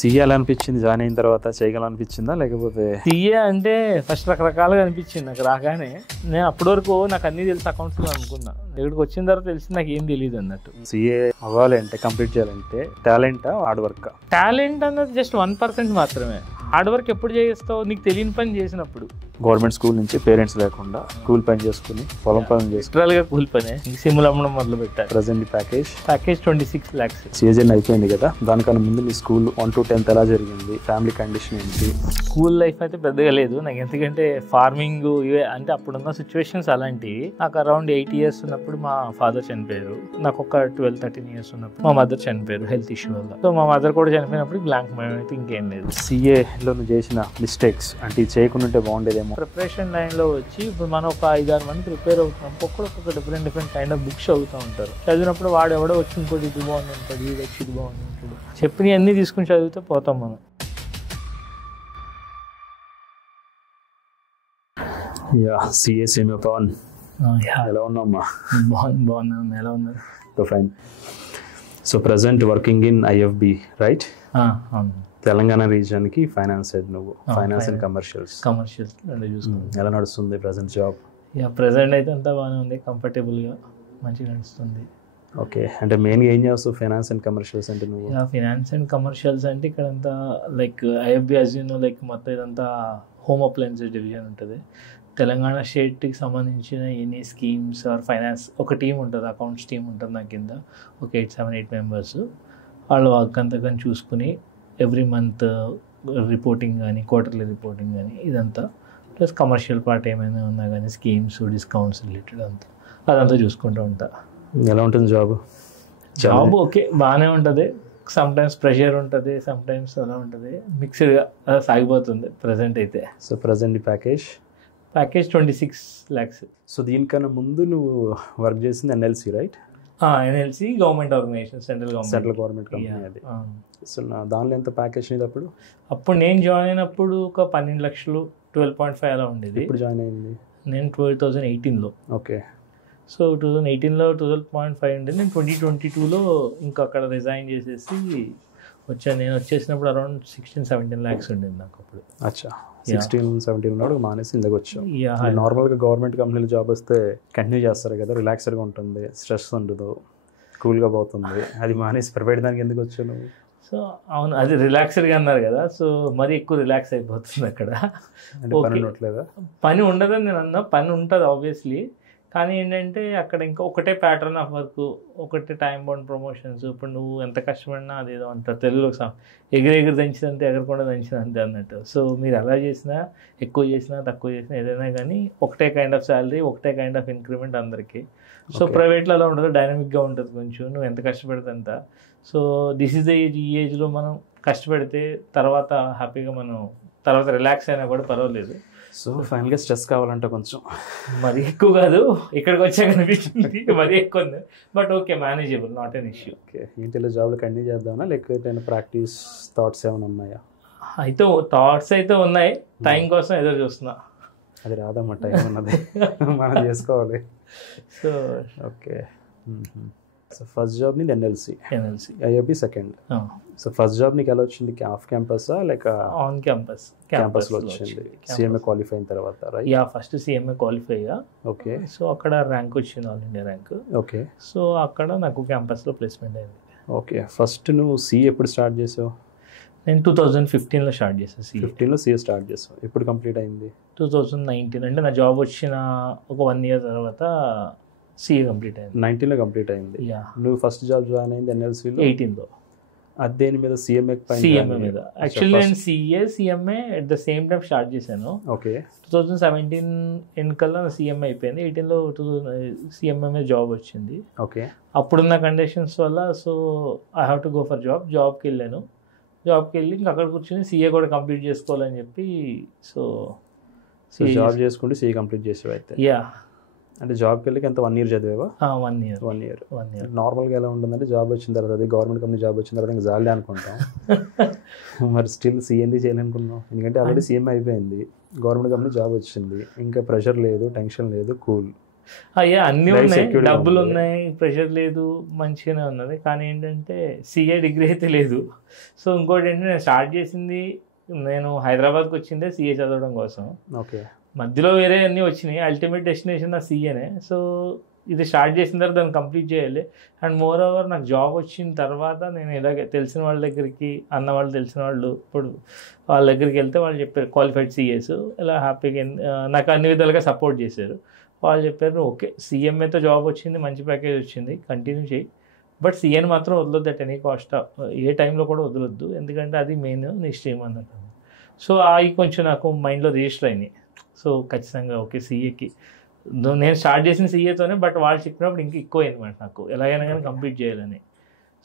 CA ఎలా అనిపించింది? Join అయిన తర్వాత చేయగలనిపించిందా లేకపోతే? సీఏ అంటే ఫస్ట్ రకరకాలుగా అనిపించింది నాకు రాగానే. నేను అప్పటి వరకు నాకు అన్నీ తెలిసి అకౌంట్స్లో అనుకున్నా. ఇక్కడికి వచ్చిన తర్వాత తెలిసి నాకు ఏం తెలియదు అన్నట్టు. సీఏ అవ్వాలి అంటే, కంప్లీట్ చేయాలంటే టాలెంటా హార్డ్ వర్క్? టాలెంట్ అన్నది జస్ట్ 1% మాత్రమే. హార్డ్ వర్క్ ఎప్పుడు చేస్తావు? నీకు తెలియని పని చేసినప్పుడు. గవర్నమెంట్ స్కూల్ నుంచి పేరెంట్స్ లేకుండా కూల్ పని చేసుకుని పొలం పని చేసుకుని లిటరల్గా కూల్ పనే. సిమ్లు అమ్మడం మొదలు పెట్టారు. Present package 26 lakhs. సీజన్ అయిపోయింది కదా, దానికన్నా ముందు మీ స్కూల్ 1 to 10th ఎలా జరిగింది? ఫ్యామిలీ కండిషన్ ఏంటి? స్కూల్ లైఫ్ అయితే పెద్దగా లేదు నాకు, ఎందుకంటే ఫార్మింగ్ ఇవే అంటే అప్పుడున్న సిచ్యువేషన్స్ అలాంటివి. నాకు అరౌండ్ 8 years ఉన్నప్పుడు మా ఫాదర్ చనిపోయారు. నాకు ఒక 12-13 years ఉన్నప్పుడు మా మదర్ చనిపోయారు హెల్త్ ఇష్యూ వల్ల. సో మా మదర్ కూడా చనిపోయినప్పుడు బ్లాంక్ మైండ్ అయితే ఇంకేం లేదు. సీఏలో నువ్వు చేసిన మిస్టేక్స్ అంటే ఇది చేయకుండా ఉంటే బాగుండేదేమో. ప్రిపరేషన్ లైన్లో వచ్చి ఇప్పుడు మనం ఒక 5-6 మంది ప్రిపేర్ అవుతున్నాం. ఒక్కొక్క డిఫరెంట్ కైండ్ ఆఫ్ బుక్స్ చదువుతూ ఉంటారు. చదివినప్పుడు వాడు ఎవడో వచ్చి ఇంకోటి ఇది బాగుంది ఉంటాడు, ఇది వచ్చి ఇది బాగుంది ఉంటాడు. చెప్పినవి అన్నీ తీసుకుని చదివితే పోతాం మనం. యా, సీఏ సేమియా పవన్ ఎలా ఉన్నామ్మా? బాగున్నాను. ఎలా ఉన్నారు? Fine. So present working in IFB right? అవును. తెలంగాణ రీజియన్కి ఫైనాన్స్ హెడ్ నువ్వు. ఫైనాన్స్ అండ్ కమర్షియల్స్ ఎలా నడుస్తుంది ప్రజెంట్ జాబ్? ప్రజెంట్ అయితే అంతా బాగానే ఉంది, కంఫర్టబుల్గా మంచిగా నడుస్తుంది. ఓకే, అంటే మెయిన్గా ఏం చేస్తావు ఫైనాన్స్ అండ్ కమర్షియల్స్ అంటే నువ్వు? ఫైనాన్స్ అండ్ కమర్షియల్స్ అంటే ఇక్కడంతా లైక్ ఐఎఫ్బి అజ్యూనో లైక్ మొత్తం ఇదంతా హోమ్ అప్లయన్సెస్ డివిజన్ ఉంటుంది. తెలంగాణ స్టేట్కి సంబంధించిన ఎనీ స్కీమ్స్ ఆర్ ఫైనాన్స్ ఒక టీం ఉంటుంది, అకౌంట్స్ టీం ఉంటుంది నా కింద. ఒక 8-8 members. వాళ్ళు వర్క్ అంతా కానీ చూసుకుని ఎవ్రీ మంత్ రిపోర్టింగ్ కానీ క్వార్టర్లీ రిపోర్టింగ్ కానీ ఇదంతా, ప్లస్ కమర్షియల్ పార్ట్ ఏమైనా ఉన్నా కానీ స్కీమ్స్ డిస్కౌంట్స్ రిలేటెడ్ అదంతా చూసుకుంటూ ఉంటా. ఎలా ఉంటుంది జాబ్? ఓకే, బాగానే ఉంటుంది. సమ్టైమ్స్ ప్రెషర్ ఉంటుంది, సమ్టైమ్స్ అలా ఉంటుంది, మిక్స్డ్గా అలా సాగిపోతుంది ప్రజెంట్ అయితే. So present package 26 lakhs. So దీనికన్నా ముందు నువ్వు వర్క్ చేసింది NLC right? NLC government organization, central government company అది. సో దానిలో ఎంత ప్యాకేజ్ నీది అప్పుడు? అప్పుడు నేను జాయిన్ అయినప్పుడు ఒక 12 lakhs, 12.5 అలా ఉండేది. ఇప్పుడు జాయిన్ అయింది నేను 2018లో. ఓకే. సో 2018లో 12.5 ఉండేది. నేను 2022లో ఇంకా అక్కడ రిజైన్ చేసేసి వచ్చాను. నేను వచ్చేసినప్పుడు అరౌండ్ 16-17 lakhs ఉండేది నాకు అప్పుడు. అచ్చా, 16-17 ఉన్నాడు మానేసి ఇందుకు వచ్చావు. నార్మల్గా గవర్నమెంట్ కంపెనీలో జాబ్ వస్తే కంటిన్యూ చేస్తారు కదా, రిలాక్స్డ్గా ఉంటుంది, స్ట్రెస్ ఉండదు, కూల్గా పోతుంది. అది మానేసి ప్రైవేట్ దానికి ఎందుకు వచ్చావు నువ్వు? సో అవును, అది రిలాక్స్డ్గా అన్నారు కదా, సో మరీ ఎక్కువ రిలాక్స్ అయిపోతుంది అక్కడ. పని ఉండట్లేదా? పని ఉండదని నేను అన్నా, పని ఉంటుంది ఆబ్వియస్లీ. కానీ ఏంటంటే అక్కడ ఇంకా ఒకటే ప్యాటర్న్ ఆఫ్ వర్క్, ఒకటే టైం బౌండ్ ప్రమోషన్స్. ఇప్పుడు నువ్వు ఎంత కష్టపడినా అదేదో అంత తెలుగులో ఎగిరెగిరి దంచినంతే, ఎగరకుండా దంచినంతే అన్నట్టు. సో మీరు ఎలా చేసినా, ఎక్కువ చేసినా తక్కువ చేసినా ఏదైనా కానీ ఒకటే కైండ్ ఆఫ్ శాలరీ, ఒకటే కైండ్ ఆఫ్ ఇంక్రిమెంట్ అందరికీ. సో ప్రైవేట్లో అలా ఉండదు, డైనమిక్గా ఉంటుంది కొంచెం, నువ్వు ఎంత కష్టపడితే అంత. So this is the age. ఈ ఏజ్లో మనం కష్టపడితే తర్వాత హ్యాపీగా మనం తర్వాత రిలాక్స్ అయినా కూడా పర్వాలేదు. సో ఫైనల్గా స్ట్రెస్ కావాలంటే కొంచెం మరీ ఎక్కువ కాదు, ఇక్కడికి వచ్చాక అనిపించింది మరీ ఎక్కువ ఉంది. But okay, manageable, not an issue. Okay, ఇంటిలో జాబ్లో కంటిన్యూ చేద్దామా లేకపోతే ప్రాక్టీస్ థాట్స్ ఏమైనా ఉన్నాయా? అయితే థాట్స్ అయితే ఉన్నాయి, టైం కోసం ఎదురు చూస్తున్నా. అది రాదమ్మా, టైం ఉన్నది మనం చేసుకోవాలి. So okay. So first job నీది NLC, IFB second. So first job నీకు ఎలా వచ్చింది? ఆఫ్ క్యాంపసా లేక ఆన్ క్యాంపస్? క్యాంపస్లో వచ్చింది. సిఎంఏ క్వాలిఫై అయిన తర్వాత రైట్? ఫస్ట్ సిఎంఏ క్వాలిఫై అయ్యా. ఓకే. సో అక్కడ ర్యాంక్ వచ్చింది, all India rank. Okay. So అక్కడ నాకు క్యాంపస్లో ప్లేస్మెంట్ అయింది. ఓకే. ఫస్ట్ నువ్వు సిఏ ఎప్పుడు స్టార్ట్ చేసావు? నేను 2015లో స్టార్ట్ చేసాను. 15లో సిఏ స్టార్ట్ చేసావు. ఎప్పుడు కంప్లీట్ అయింది? 2019, అంటే నా జాబ్ వచ్చిన ఒక 1 year తర్వాత సిఏ కంప్లీట్ అయింది. 19లో కంప్లీట్ అయింది. నువ్వు ఫస్ట్ జాబ్ జాయిన్ అయింది ఎన్ఎల్సిలో 18లో. అది దేని మీద? సిఎంఏ మీద. యాక్చువల్లీ నేను CMA at the same time start చేశాను. ఓకే. 2017 ఎన్నికల్లో నా సిఎంఏ అయిపోయింది. 18లో సిఎంఏ మీద జాబ్ వచ్చింది. ఓకే. అప్పుడున్న కండిషన్స్ వల్ల so I have to go for జాబ్కి వెళ్ళాను. జాబ్కి వెళ్ళి ఇంకా అక్కడ కూర్చొని సిఏ కూడా కంప్లీట్ చేసుకోవాలని చెప్పి సో జాబ్ చేసుకుంటూ సిఏ కంప్లీట్ చేసావు అయితే? అంటే జాబ్కి వెళ్ళి ఎంత 1 year చదివావా? 1 year. 1 year. నార్మల్గా ఎలా ఉంటుందంటే జాబ్ వచ్చిన తర్వాత, అది గవర్నమెంట్ కంపెనీ జాబ్ వచ్చిన తర్వాత ఇంకా జాలీ అనుకుంటాం. మరి స్టిల్ సిఎండి చేయాలనుకున్నాం, ఎందుకంటే ఆల్రెడీ సిఎం అయిపోయింది, గవర్నమెంట్ కంపెనీ జాబ్ వచ్చింది, ఇంకా ప్రెషర్ లేదు, టెన్షన్ లేదు, కూల్. అయ్యా అన్నీ ఉన్నాయి, డబ్బులు ఉన్నాయి, ప్రెషర్ లేదు, మంచిగానే ఉన్నది. కానీ ఏంటంటే సిఏ డిగ్రీ అయితే లేదు. సో ఇంకోటి ఏంటంటే నేను స్టార్ట్ చేసింది, నేను హైదరాబాద్కి వచ్చిందే సిఏ చదవడం కోసం. ఓకే, మధ్యలో వేరే అన్నీ వచ్చినాయి, అల్టిమేట్ డెస్టినేషన్ నా సిఏనే. సో ఇది స్టార్ట్ చేసిన తర్వాత దాన్ని కంప్లీట్ చేయాలి. అండ్ మోర్ ఓవర్ నాకు జాబ్ వచ్చిన తర్వాత నేను ఇలాగే తెలిసిన వాళ్ళ దగ్గరికి, అన్న వాళ్ళు తెలిసిన వాళ్ళు, ఇప్పుడు వాళ్ళ దగ్గరికి వెళ్తే వాళ్ళు చెప్పారు క్వాలిఫైడ్ సిఏస్ ఇలా హ్యాపీగా నాకు అన్ని విధాలుగా సపోర్ట్ చేశారు. వాళ్ళు చెప్పారు ఓకే సిఎంఏతో జాబ్ వచ్చింది, మంచి ప్యాకేజ్ వచ్చింది, కంటిన్యూ చేయి, బట్ సిఏని మాత్రం వదలొద్దు అట్ ఎనీ కాస్ట్, ఏ టైంలో కూడా వదలొద్దు, ఎందుకంటే అది మెయిన్ నీ స్ట్రీమ్ అన్నట్టు. సో అవి కొంచెం నాకు మైండ్లో రిజిస్టర్ అయినాయి. సో ఖచ్చితంగా ఓకే సిఏకి నేను స్టార్ట్ చేసిన సిఏతోనే, బట్ వాళ్ళు చెప్పినప్పుడు ఇంకా ఎక్కువ అయింది మాట నాకు, ఎలాగైనా కానీ కంప్లీట్ చేయాలని.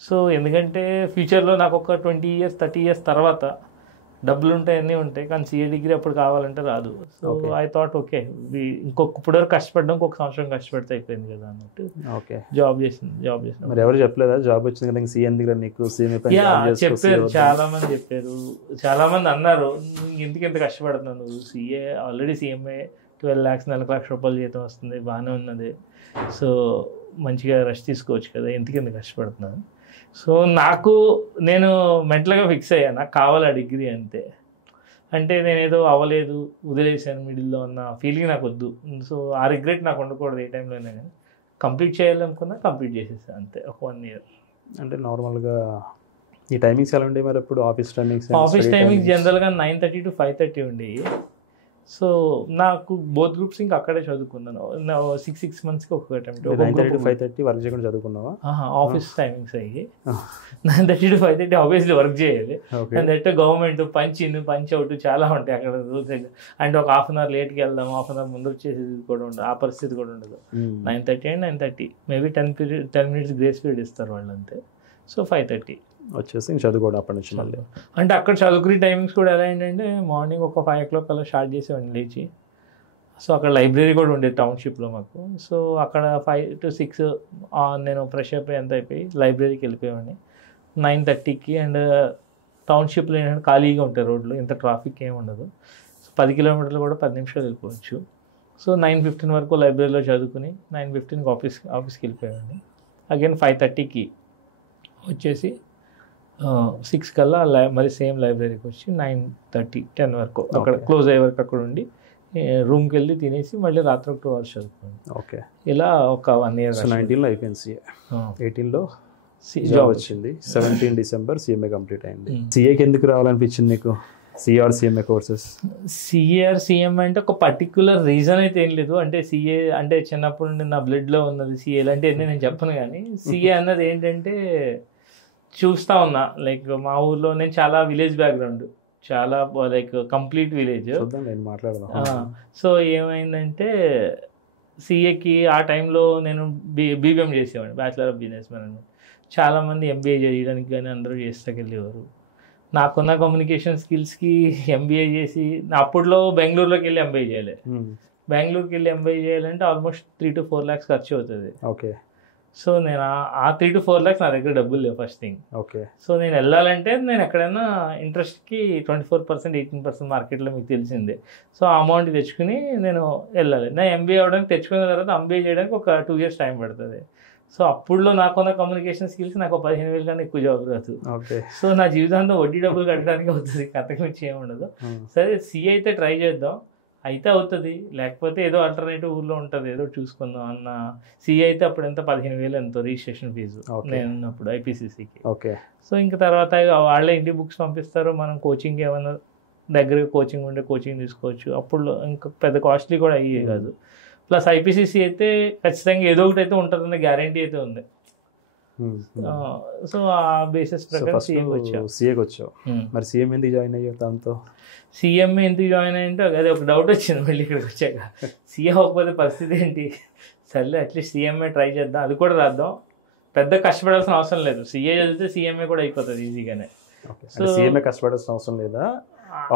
సో ఎందుకంటే ఫ్యూచర్లో నాకు ఒక 20 years 30 years తర్వాత డబ్బులు ఉంటాయి, అన్నీ ఉంటాయి, కానీ సిఏ డిగ్రీ అప్పుడు కావాలంటే రాదు. సో ఐ థాట్ ఓకే ఇప్పటివరకు కష్టపడడం, ఇంకొక సంవత్సరం కష్టపడితే అయిపోయింది కదా అన్నట్టు జాబ్ చేసిన. మరి ఎవరు చెప్పలేదా జాబ్ వచ్చింది కదా సిఏ ఎందుకు నీకు? చెప్పారు, చాలా మంది చెప్పారు, చాలా మంది అన్నారు ఎందుకు ఎంత కష్టపడుతున్నావు నువ్వు, CA already CMA 12 lakhs 4 lakhs రూపాయలు జీతం వస్తుంది, బాగానే ఉన్నది, సో మంచిగా రెస్ట్ తీసుకోవచ్చు కదా, ఎందుకు కష్టపడుతున్నాను. సో నేను మెంటల్గా ఫిక్స్ అయ్యా, నాకు కావాలి ఆ డిగ్రీ అంతే. అంటే నేనేదో అవ్వలేదు వదిలేసాను మిడిల్లో అన్న ఫీలింగ్ నాకు వద్దు. సో ఆ రిగ్రెట్ నాకు ఉండకూడదు ఏ టైంలో అయినా కానీ. కంప్లీట్ చేయాలనుకున్నా కంప్లీట్ చేసేసాను అంతే, ఒక 1 year. అంటే నార్మల్గా ఈ టైమింగ్స్ ఎలా ఉండేవి మరి ఎప్పుడు? ఆఫీస్ టైమింగ్స్ జనరల్గా 9:30 to 5:30 ఉండేవి. సో నాకు బోత్ గ్రూప్స్ ఇంకా అక్కడే చదువుకున్నాను. 6 monthsకి ఒక అటెంప్ట్. 9:30 to 5:30 వర్క్ చేయకుండా చదువుకున్నావా? ఆఫీస్ టైమింగ్స్ అయ్యి 9:30 to 5:30 ఆబ్వియస్లీ వర్క్ చేయాలి. And that government punch out చాలా ఉంటాయి అక్కడ రూల్స్. అంటే ఒక 1/2 hour లేట్కి వెళ్దాం, 1/2 hour ముందు వచ్చేసేది కూడా ఉండదు, ఆ పరిస్థితి కూడా ఉండదు. 9:30 and 9:30 maybe 10 minutes grace period ఇస్తారు వాళ్ళు అంతే. సో 5:30 వచ్చేసి చదువుకోవడం అప్పటి నుంచి మళ్ళీ. అంటే అక్కడ చదువుకునే టైమింగ్స్ కూడా ఎలా ఏంటంటే మార్నింగ్ ఒక 5 o'clock అలా స్టార్ట్ చేసేవాడిని లేచి. సో అక్కడ లైబ్రరీ కూడా ఉండేది టౌన్షిప్లో మాకు. సో అక్కడ 5 to 6 నేను ఫ్రెష్ అయిపోయి ఎంత అయిపోయి లైబ్రరీకి వెళ్ళిపోయేవాడిని 9:30కి. అండ్ టౌన్షిప్లో ఏంటంటే ఖాళీగా ఉంటాయి రోడ్లు, ఇంత ట్రాఫిక్ ఏమి ఉండదు. సో 10 kilometers కూడా 10 నిమిషాలు వెళ్ళిపోవచ్చు. సో 9:15 వరకు లైబ్రరీలో చదువుకుని 9:15కి ఆఫీస్కి వెళ్ళిపోయేవాడిని. అగైన్ 5:30కి వచ్చేసి 6 కల్లా మరి సేమ్ లైబ్రరీకి వచ్చి 9:30 10 వరకు అక్కడ క్లోజ్ అయ్యే వరకు అక్కడ ఉండి రూమ్కి వెళ్ళి తినేసి మళ్ళీ రాత్రి 2 hours చదువుకోండి. ఓకే, ఇలా ఒక 1 year. 19లో అయిపోయింది సిఏ, 18లో జాబ్ వచ్చింది, 17 December సిఎంఏ కంప్లీట్ అయింది. సిఏకి ఎందుకు రావాలనిపించింది నీకు? CA are CMA courses? CA are CMA అంటే ఒక పర్టిక్యులర్ రీజన్ అయితే ఏం లేదు. అంటే సిఏ అంటే చిన్నప్పటి నుండి నా బ్లడ్లో ఉన్నది సిఏ అంటే నేను చెప్పను. కానీ సిఏ అన్నది ఏంటంటే చూస్తూ ఉన్నా, లైక్ మా ఊర్లో నేను చాలా విలేజ్ బ్యాక్గ్రౌండ్, చాలా లైక్ కంప్లీట్ విలేజ్. సో ఏమైందంటే సిఏకి ఆ టైంలో నేను బీబీఎం చేసేవాడిని, బ్యాచిలర్ ఆఫ్ బిజినెస్ మేనేజ్మెంట్. చాలామంది ఎంబీఏ చేయడానికి కానీ అందరూ చేస్తాకెళ్ళేవారు. నాకున్న కమ్యూనికేషన్ స్కిల్స్కి ఎంబీఏ చేసి అప్పట్లో బెంగళూరులోకి వెళ్ళి ఎంబీఏ చేయాలి. బెంగళూరుకి వెళ్ళి ఎంబీఏ చేయాలంటే ఆల్మోస్ట్ 3 to 4 lakhs ఖర్చు అవుతుంది. ఓకే. సో నేను ఆ 3 to 4 lakhs నా దగ్గర డబ్బులు లేవు ఫస్ట్ థింగ్. ఓకే. సో నేను వెళ్ళాలంటే నేను ఎక్కడైనా ఇంట్రెస్ట్కి 24% 18% మార్కెట్లో మీకు తెలిసిందే. సో ఆ అమౌంట్ తెచ్చుకుని నేను వెళ్ళాలి. నా ఎంబీఏ అవ్వడానికి తెచ్చుకున్న తర్వాత ఎంబీఏ చేయడానికి ఒక 2 years టైం పడుతుంది. సో అప్పుడులో నాకున్న కమ్యూనికేషన్ స్కిల్స్ నాకు 15,000 కన్నా ఎక్కువ జాబ్ రాదు. సో నా జీవితంలో వడ్డీ డబ్బులు కట్టడానికి అవుతుంది, కథకు మించి ఏమి ఉండదు. సరే సిఏ అయితే ట్రై చేద్దాం, అయితే అవుతుంది, లేకపోతే ఏదో ఆల్టర్నేటివ్ ఊర్లో ఉంటుంది, ఏదో చూసుకుందాం అన్న. సిఏ అయితే అప్పుడు ఎంత 15,000 ఎంతో రిజిస్ట్రేషన్ ఫీజు నేను ఉన్నప్పుడు ఐపీసీసీకి. ఓకే. సో ఇంకా తర్వాత వాళ్ళే ఇంటి బుక్స్ పంపిస్తారు, మనం కోచింగ్ ఏమన్నా దగ్గరగా కోచింగ్ ఉంటే కోచింగ్ తీసుకోవచ్చు. అప్పుడు ఇంకా పెద్ద కాస్ట్లీ కూడా అయ్యే కాదు. ప్లస్ ఐపీసీసీ అయితే ఖచ్చితంగా ఏదో ఒకటి అయితే ఉంటుందన్న గ్యారంటీ అయితే ఉంది. సో ఆ బేసిస్ ప్రకారం సీఏకి వచ్చావు. మరి సీఎం ఎందుకు జాయిన్ అయ్యావు? దాంతో సీఎంఏ ఎందుకు జాయిన్ అయ్యంటే అదే ఒక డౌట్ వచ్చింది మళ్ళీ ఇక్కడికి వచ్చాక. సీఏ అవ్వకపోతే పరిస్థితి ఏంటి? సర్లే అట్లీస్ట్ సీఎంఏ ట్రై చేద్దాం, అది కూడా రాద్దాం, పెద్ద కష్టపడాల్సిన అవసరం లేదు. సీఏ చదివితే సీఎంఏ కూడా అయిపోతుంది ఈజీగానే. సో సీఎంఏ కష్టపడాల్సిన అవసరం లేదా?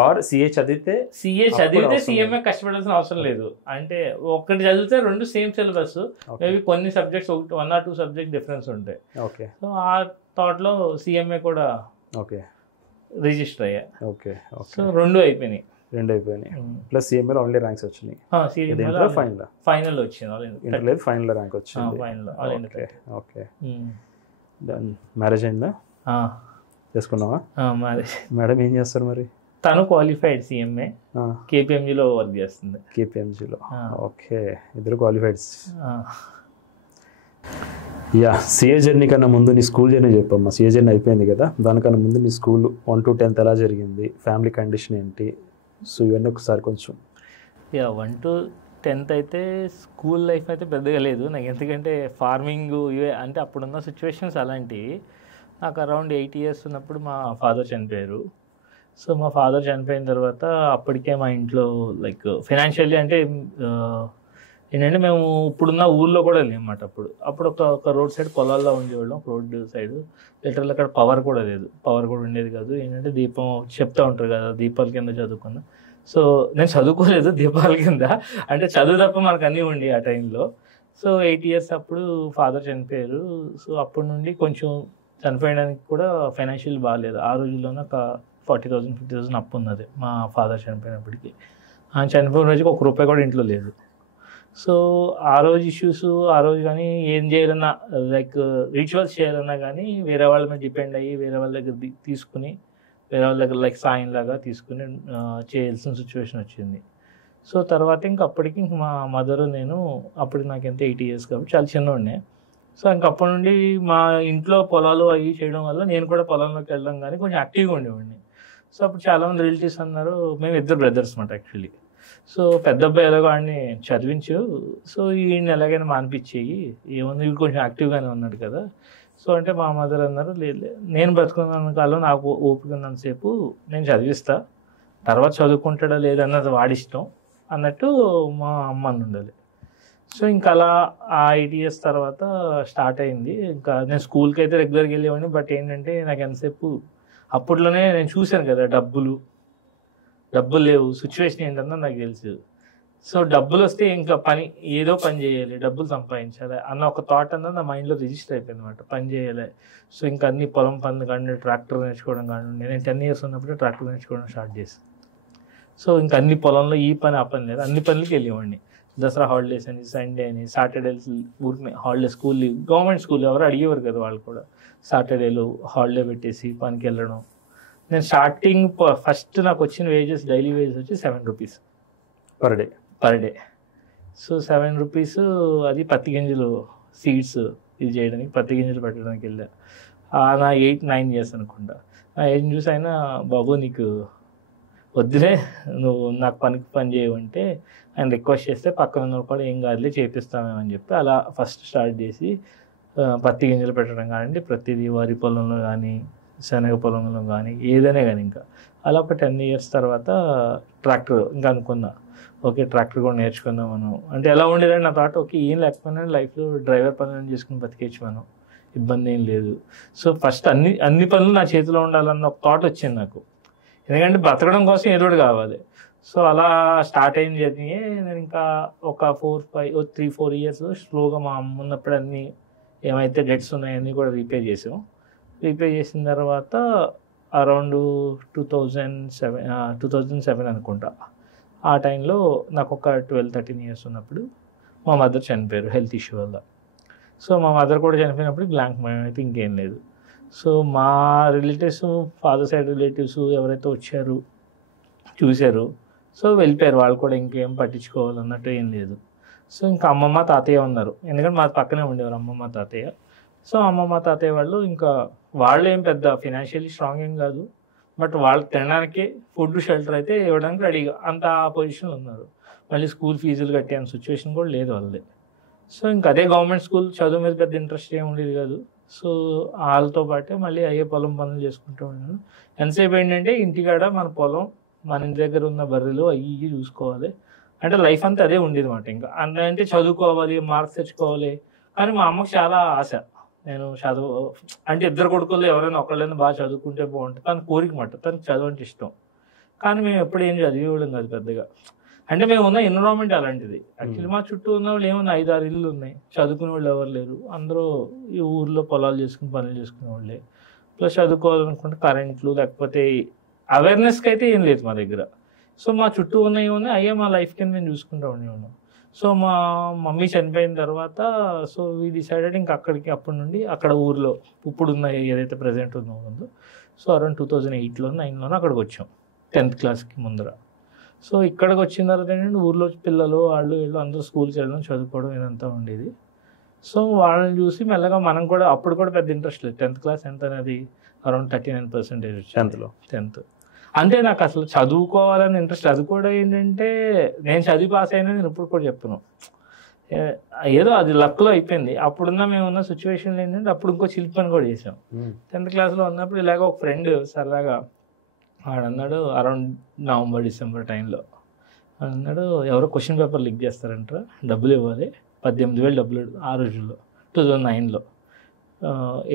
ఆర్ సిఏ చదివితే సీఎంఏ కష్టపడాల్సిన అవసరం లేదు. అంటే ఒకటి చదివితే 2 సేమ్ సిలబస్, మేబీ కొన్ని సబ్జెక్ట్స్ 1 or 2 సబ్జెక్ట్ డిఫరెన్స్ ఉంటాయి. ఓకే. సో ఆ థాట్ లో సీఎంఏ కూడా ఓకే రిజిస్టర్ అయ్యా. ఓకే. సో 2 అయిపోయినాయి. 2 అయిపోయినాయి. ప్లస్ సిఎంఏలో ఓన్లీ ర్యాంక్స్ వచ్చినాయి. ఫైనల్ వచ్చింది. ఇంటర్ లేదు, ఫైనల్ ర్యాంక్ వచ్చింది. Okay okay. డన్. మ్యారేజ్ అయిందా? చేసుకున్నావా? మేడం ఏం చేస్తారు మరి? తను క్వాలిఫైడ్ సిఎంఏ, కేపీఎంజీలో వర్క్ చేస్తుంది. కేపీఎంజీలో. ఓకే, ఇద్దరు క్వాలిఫైడ్స్. యా, సిఏ జర్నీ కన్నా ముందు నీ స్కూల్ జర్నీ చెప్పమ్మా. సిఏ జర్నీ అయిపోయింది కదా, దానికన్నా ముందు నీ స్కూల్ 1 to 10th ఎలా జరిగింది, ఫ్యామిలీ కండిషన్ ఏంటి, సో ఇవన్నీ ఒకసారి కొంచెం. యా, 1 to 10th అయితే స్కూల్ లైఫ్ అయితే పెద్దగా లేదు నాకు, ఎందుకంటే ఫార్మింగ్ ఇవే అంటే అప్పుడున్న సిచ్యువేషన్స్ అలాంటివి. నాకు అరౌండ్ 8 years ఉన్నప్పుడు మా ఫాదర్ చనిపోయారు. సో మా ఫాదర్ చనిపోయిన తర్వాత అప్పటికే మా ఇంట్లో లైక్ ఫైనాన్షియల్లీ అంటే ఏంటంటే మేము ఇప్పుడున్న ఊళ్ళో కూడా లేమన్నమాట. అప్పుడు ఒక రోడ్ సైడ్ పొలాల్లో ఉండేవాళ్ళం, రోడ్ సైడ్. లిటరల్ అక్కడ పవర్ కూడా లేదు, పవర్ కూడా ఉండేది కాదు. ఏంటంటే దీపం చెప్తూ ఉంటారు కదా, దీపాల కింద చదువుకున్నా. సో నేను చదువుకోలేదు దీపాల కింద, అంటే చదువు తప్ప మనకు అన్నీ ఉండి ఆ టైంలో. సో 8 years అప్పుడు ఫాదర్ చనిపోయారు. సో అప్పటి నుండి కొంచెం చనిపోయడానికి కూడా ఫైనాన్షియల్ బాగాలేదు. ఆ రోజుల్లోనే ఒక 40,000 50,000 అప్పు ఉన్నది మా ఫాదర్ చనిపోయినప్పటికీ. ఆయన చనిపోయిన రోజుకి ₹1 కూడా ఇంట్లో లేదు. సో ఆ రోజు ఇష్యూస్, ఆ రోజు కానీ ఏం చేయాలన్నా లైక్ రిచువల్స్ చేయాలన్నా కానీ వేరే వాళ్ళ మీద డిపెండ్ అయ్యి వేరే వాళ్ళ దగ్గర తీసుకుని, వేరే వాళ్ళ దగ్గర లైక్ సాయంలాగా తీసుకుని చేయాల్సిన సిచ్యువేషన్ వచ్చింది. సో తర్వాత అప్పటికి మా మదర్ నేను, అప్పటికి నాకు ఎంత 8 years కాబట్టి చాలా చిన్నవాడినే. సో అప్పటి నుండి మా ఇంట్లో పొలాలు అవి చేయడం వల్ల నేను కూడా పొలంలోకి వెళ్ళడం కానీ కొంచెం యాక్టివ్గా ఉండేవాడిని. సో అప్పుడు చాలామంది రిలేటివ్స్ అన్నారు, మేము 2 brothers అన్నమాట యాక్చువల్లీ. సో పెద్ద అబ్బాయి ఎలాగో వాడిని చదివించు, సో ఈయన్ని ఎలాగైనా మానిపించేయి, ఏముంది వీడు కొంచెం యాక్టివ్గానే ఉన్నాడు కదా. సో అంటే మా మదర్ అన్నారు, లేదు నేను బ్రతుకున్న కాలం నాకు ఓపిక ఉన్నంతసేపు నేను చదివిస్తా, తర్వాత చదువుకుంటాడా లేదన్నది వాడిష్టం అన్నట్టు మా అమ్మ అని ఉండాలి. సో అలా ఆ 8 years తర్వాత స్టార్ట్ అయింది. ఇంకా నేను స్కూల్కి అయితే రెగ్యులర్గా వెళ్ళేవాడిని. బట్ ఏంటంటే నాకు ఎంతసేపు అప్పట్లోనే నేను చూశాను కదా, డబ్బులు లేవు, సిచ్యువేషన్ ఏంటన్నా నాకు తెలుసు. సో డబ్బులు వస్తే ఇంకా ఏదో పని చేయాలి, డబ్బులు సంపాదించాలి అన్న ఒక థాట్ అన్నది నా మైండ్లో రిజిస్టర్ అయిపోయింది అనమాట. పని చేయాలి. సో అన్ని పొలం పనులు కానీ, ట్రాక్టర్ నేర్చుకోవడం కానీ, నేను 10 years ఉన్నప్పుడు ట్రాక్టర్ నేర్చుకోవడం స్టార్ట్ చేశాను. సో అన్ని పొలంలో ఈ పని ఆ పని లేదు, అన్ని పనులకి వెళ్ళేవాడిని. దసరా హాలిడేస్ అని, సండే అని, సాటర్డేస్ ఊరికి holiday, school leave, government school ఎవరు అడిగేవారు కదా వాళ్ళు కూడా. సాటర్డేలు హాలిడే పెట్టేసి పనికి వెళ్ళడం. నేను స్టార్టింగ్ ఫస్ట్ నాకు వచ్చిన వేజెస్, డైలీ వేజెస్ వచ్చి ₹7 పర్ డే. సో ₹7 అది పత్తి గింజలు సీడ్స్ ఇది చేయడానికి, పత్తి గింజలు పెట్టడానికి వెళ్ళా. నా 8-9 years అనుకుంటా. నా ఏజ్ చూసి అయినా, బాబు నీకు వద్దులే, నువ్వు నాకు పని చేయమంటే ఆయన రిక్వెస్ట్ చేస్తే పక్కన ఉన్న కూడా ఏం కాదులే చేపిస్తామేమని చెప్పి అలా ఫస్ట్ స్టార్ట్ చేసి పత్తి గింజలు పెట్టడం కానీ, ప్రతిదీ వరి పొలంలో కానీ, శనగ పొలంలో కానీ, ఏదైనా కానీ. అలా ఒక 10 years తర్వాత ట్రాక్టర్ అనుకున్నా, ఓకే ట్రాక్టర్ కూడా నేర్చుకుందాం మనం. అంటే ఎలా ఉండేదండి నా థాట్, ఓకే ఏం లేకపోయినా లైఫ్లో డ్రైవర్ పనులను చేసుకుని బతికేచ్చు మనం, ఇబ్బంది ఏం లేదు. సో ఫస్ట్ అన్ని పనులు నా చేతిలో ఉండాలన్న ఒక థాట్ వచ్చింది నాకు, ఎందుకంటే బ్రతకడం కోసం ఏదో ఒకటి కావాలి. సో అలా స్టార్ట్ అయిన జర్నీ. నేను ఇంకా ఒక 3-4 years స్లోగా మా అమ్మ ఉన్నప్పుడు అన్నీ ఏమైతే డెట్స్ ఉన్నాయన్నీ కూడా రీపే చేసిన తర్వాత అరౌండ్ 2007 అనుకుంటా. ఆ టైంలో నాకు ఒక 12-13 years ఉన్నప్పుడు మా మదర్ చనిపోయారు హెల్త్ ఇష్యూ వల్ల. సో మా మదర్ కూడా చనిపోయినప్పుడు బ్లాంక్ మైండ్ అయితే ఇంకేం లేదు. సో మా రిలేటివ్స్, ఫాదర్ సైడ్ రిలేటివ్స్ ఎవరైతే వచ్చారు చూశారు, సో వెళ్ళిపోయారు. వాళ్ళు కూడా ఇంకేం పట్టించుకోవాలన్నట్టు ఏం లేదు. సో అమ్మమ్మ తాతయ్య ఉన్నారు, ఎందుకంటే మా పక్కనే ఉండేవారు అమ్మమ్మ తాతయ్య. సో అమ్మమ్మ తాతయ్య వాళ్ళు ఏం పెద్ద ఫినాన్షియల్లీ స్ట్రాంగ్ ఏం కాదు, బట్ వాళ్ళు తినడానికి ఫుడ్ షెల్టర్ అయితే ఇవ్వడానికి రెడీగా అంత ఆ పొజిషన్లో ఉన్నారు. మళ్ళీ స్కూల్ ఫీజులు కట్టే అంత సిచ్యువేషన్ కూడా లేదు వాళ్ళది. సో అదే గవర్నమెంట్ స్కూల్, చదువు మీద పెద్ద ఇంట్రెస్ట్ ఏమి ఉండేది కాదు. సో వాళ్ళతో పాటే మళ్ళీ అయ్యే పొలం పనులు చేసుకుంటూ ఉన్నాను. ఎంతసేపు ఏంటంటే ఇంటికాడ మన పొలం, మన ఇంటి దగ్గర ఉన్న బర్రెలు అవి చూసుకోవాలి, అంటే లైఫ్ అంతా అదే ఉండేది అన్నమాట. ఇంకా అంటే చదువుకోవాలి, మార్క్స్ తెచ్చుకోవాలి. కానీ మా అమ్మకు చాలా ఆశ, నేను అంటే 2 కొడుకులు ఎవరైనా ఒకళ్ళైనా బాగా చదువుకుంటే బాగుంటుంది తన కోరిక మాట. తనకు చదువు అంటే ఇష్టం, కానీ మేము ఎప్పుడు ఏం చదివేవాళ్ళం కాదు పెద్దగా. అంటే మేము ఉన్న ఎన్విరాన్మెంట్ అలాంటిది. యాక్చువల్లీ మా చుట్టూ ఉన్న వాళ్ళు ఏమన్నా 5-6 ఇళ్ళు ఉన్నాయి, చదువుకునే వాళ్ళు ఎవరు లేరు. అందరూ ఈ ఊర్లో పొలాలు చేసుకుని పనులు చేసుకునే వాళ్ళే. ప్లస్ చదువుకోవాలనుకుంటే కరెంట్లు లేకపోతే అవేర్నెస్కి అయితే ఏం లేదు మా దగ్గర. సో మా చుట్టూ ఉన్నాయి అయ్యే మా లైఫ్ కింద మేము చూసుకుంటూ ఉండేవాళ్ళం. సో మా మమ్మీ చనిపోయిన తర్వాత సో వీ డిసైడెడ్ ఇంకా అప్పటి నుండి అక్కడ ఊర్లో ఇప్పుడున్న ఏదైతే ప్రజెంట్ ఉందో సో అరౌండ్ 2008లో 2009లో అక్కడికి వచ్చాం 10th క్లాస్కి ముందర. సో ఇక్కడికి వచ్చిన తర్వాత ఏంటంటే ఊర్లో పిల్లలు వాళ్ళు వీళ్ళు అందరూ స్కూల్కి వెళ్ళడం చదువుకోవడం ఇదంతా ఉండేది. సో వాళ్ళని చూసి మెల్లగా మనం కూడా అప్పుడు కూడా పెద్ద ఇంట్రెస్ట్ లేదు. 10th క్లాస్ ఎంత అనేది అరౌండ్ 39% వచ్చింది 10th. అంటే నాకు అసలు చదువుకోవాలని ఇంట్రెస్ట్. అది కూడా ఏంటంటే నేను చదివి పాస్ అయినా నేను ఇప్పుడు కూడా చెప్తున్నాను ఏదో అది లక్లో అయిపోయింది. అప్పుడున్న మేమున్న సిచ్యువేషన్లో ఏంటంటే అప్పుడు ఇంకో చిలిపి పని కూడా చేసాం. 10th క్లాస్లో ఉన్నప్పుడు ఇలాగ ఒక ఫ్రెండ్ సరదాగా వాడన్నాడు అరౌండ్ నవంబర్ డిసెంబర్ టైంలో అన్నాడు, ఎవరో క్వశ్చన్ పేపర్ లీక్ చేస్తారంటారా, డబ్బులు ఇవ్వాలి, 18,000 డబ్బులు ఆ రోజుల్లో 2009లో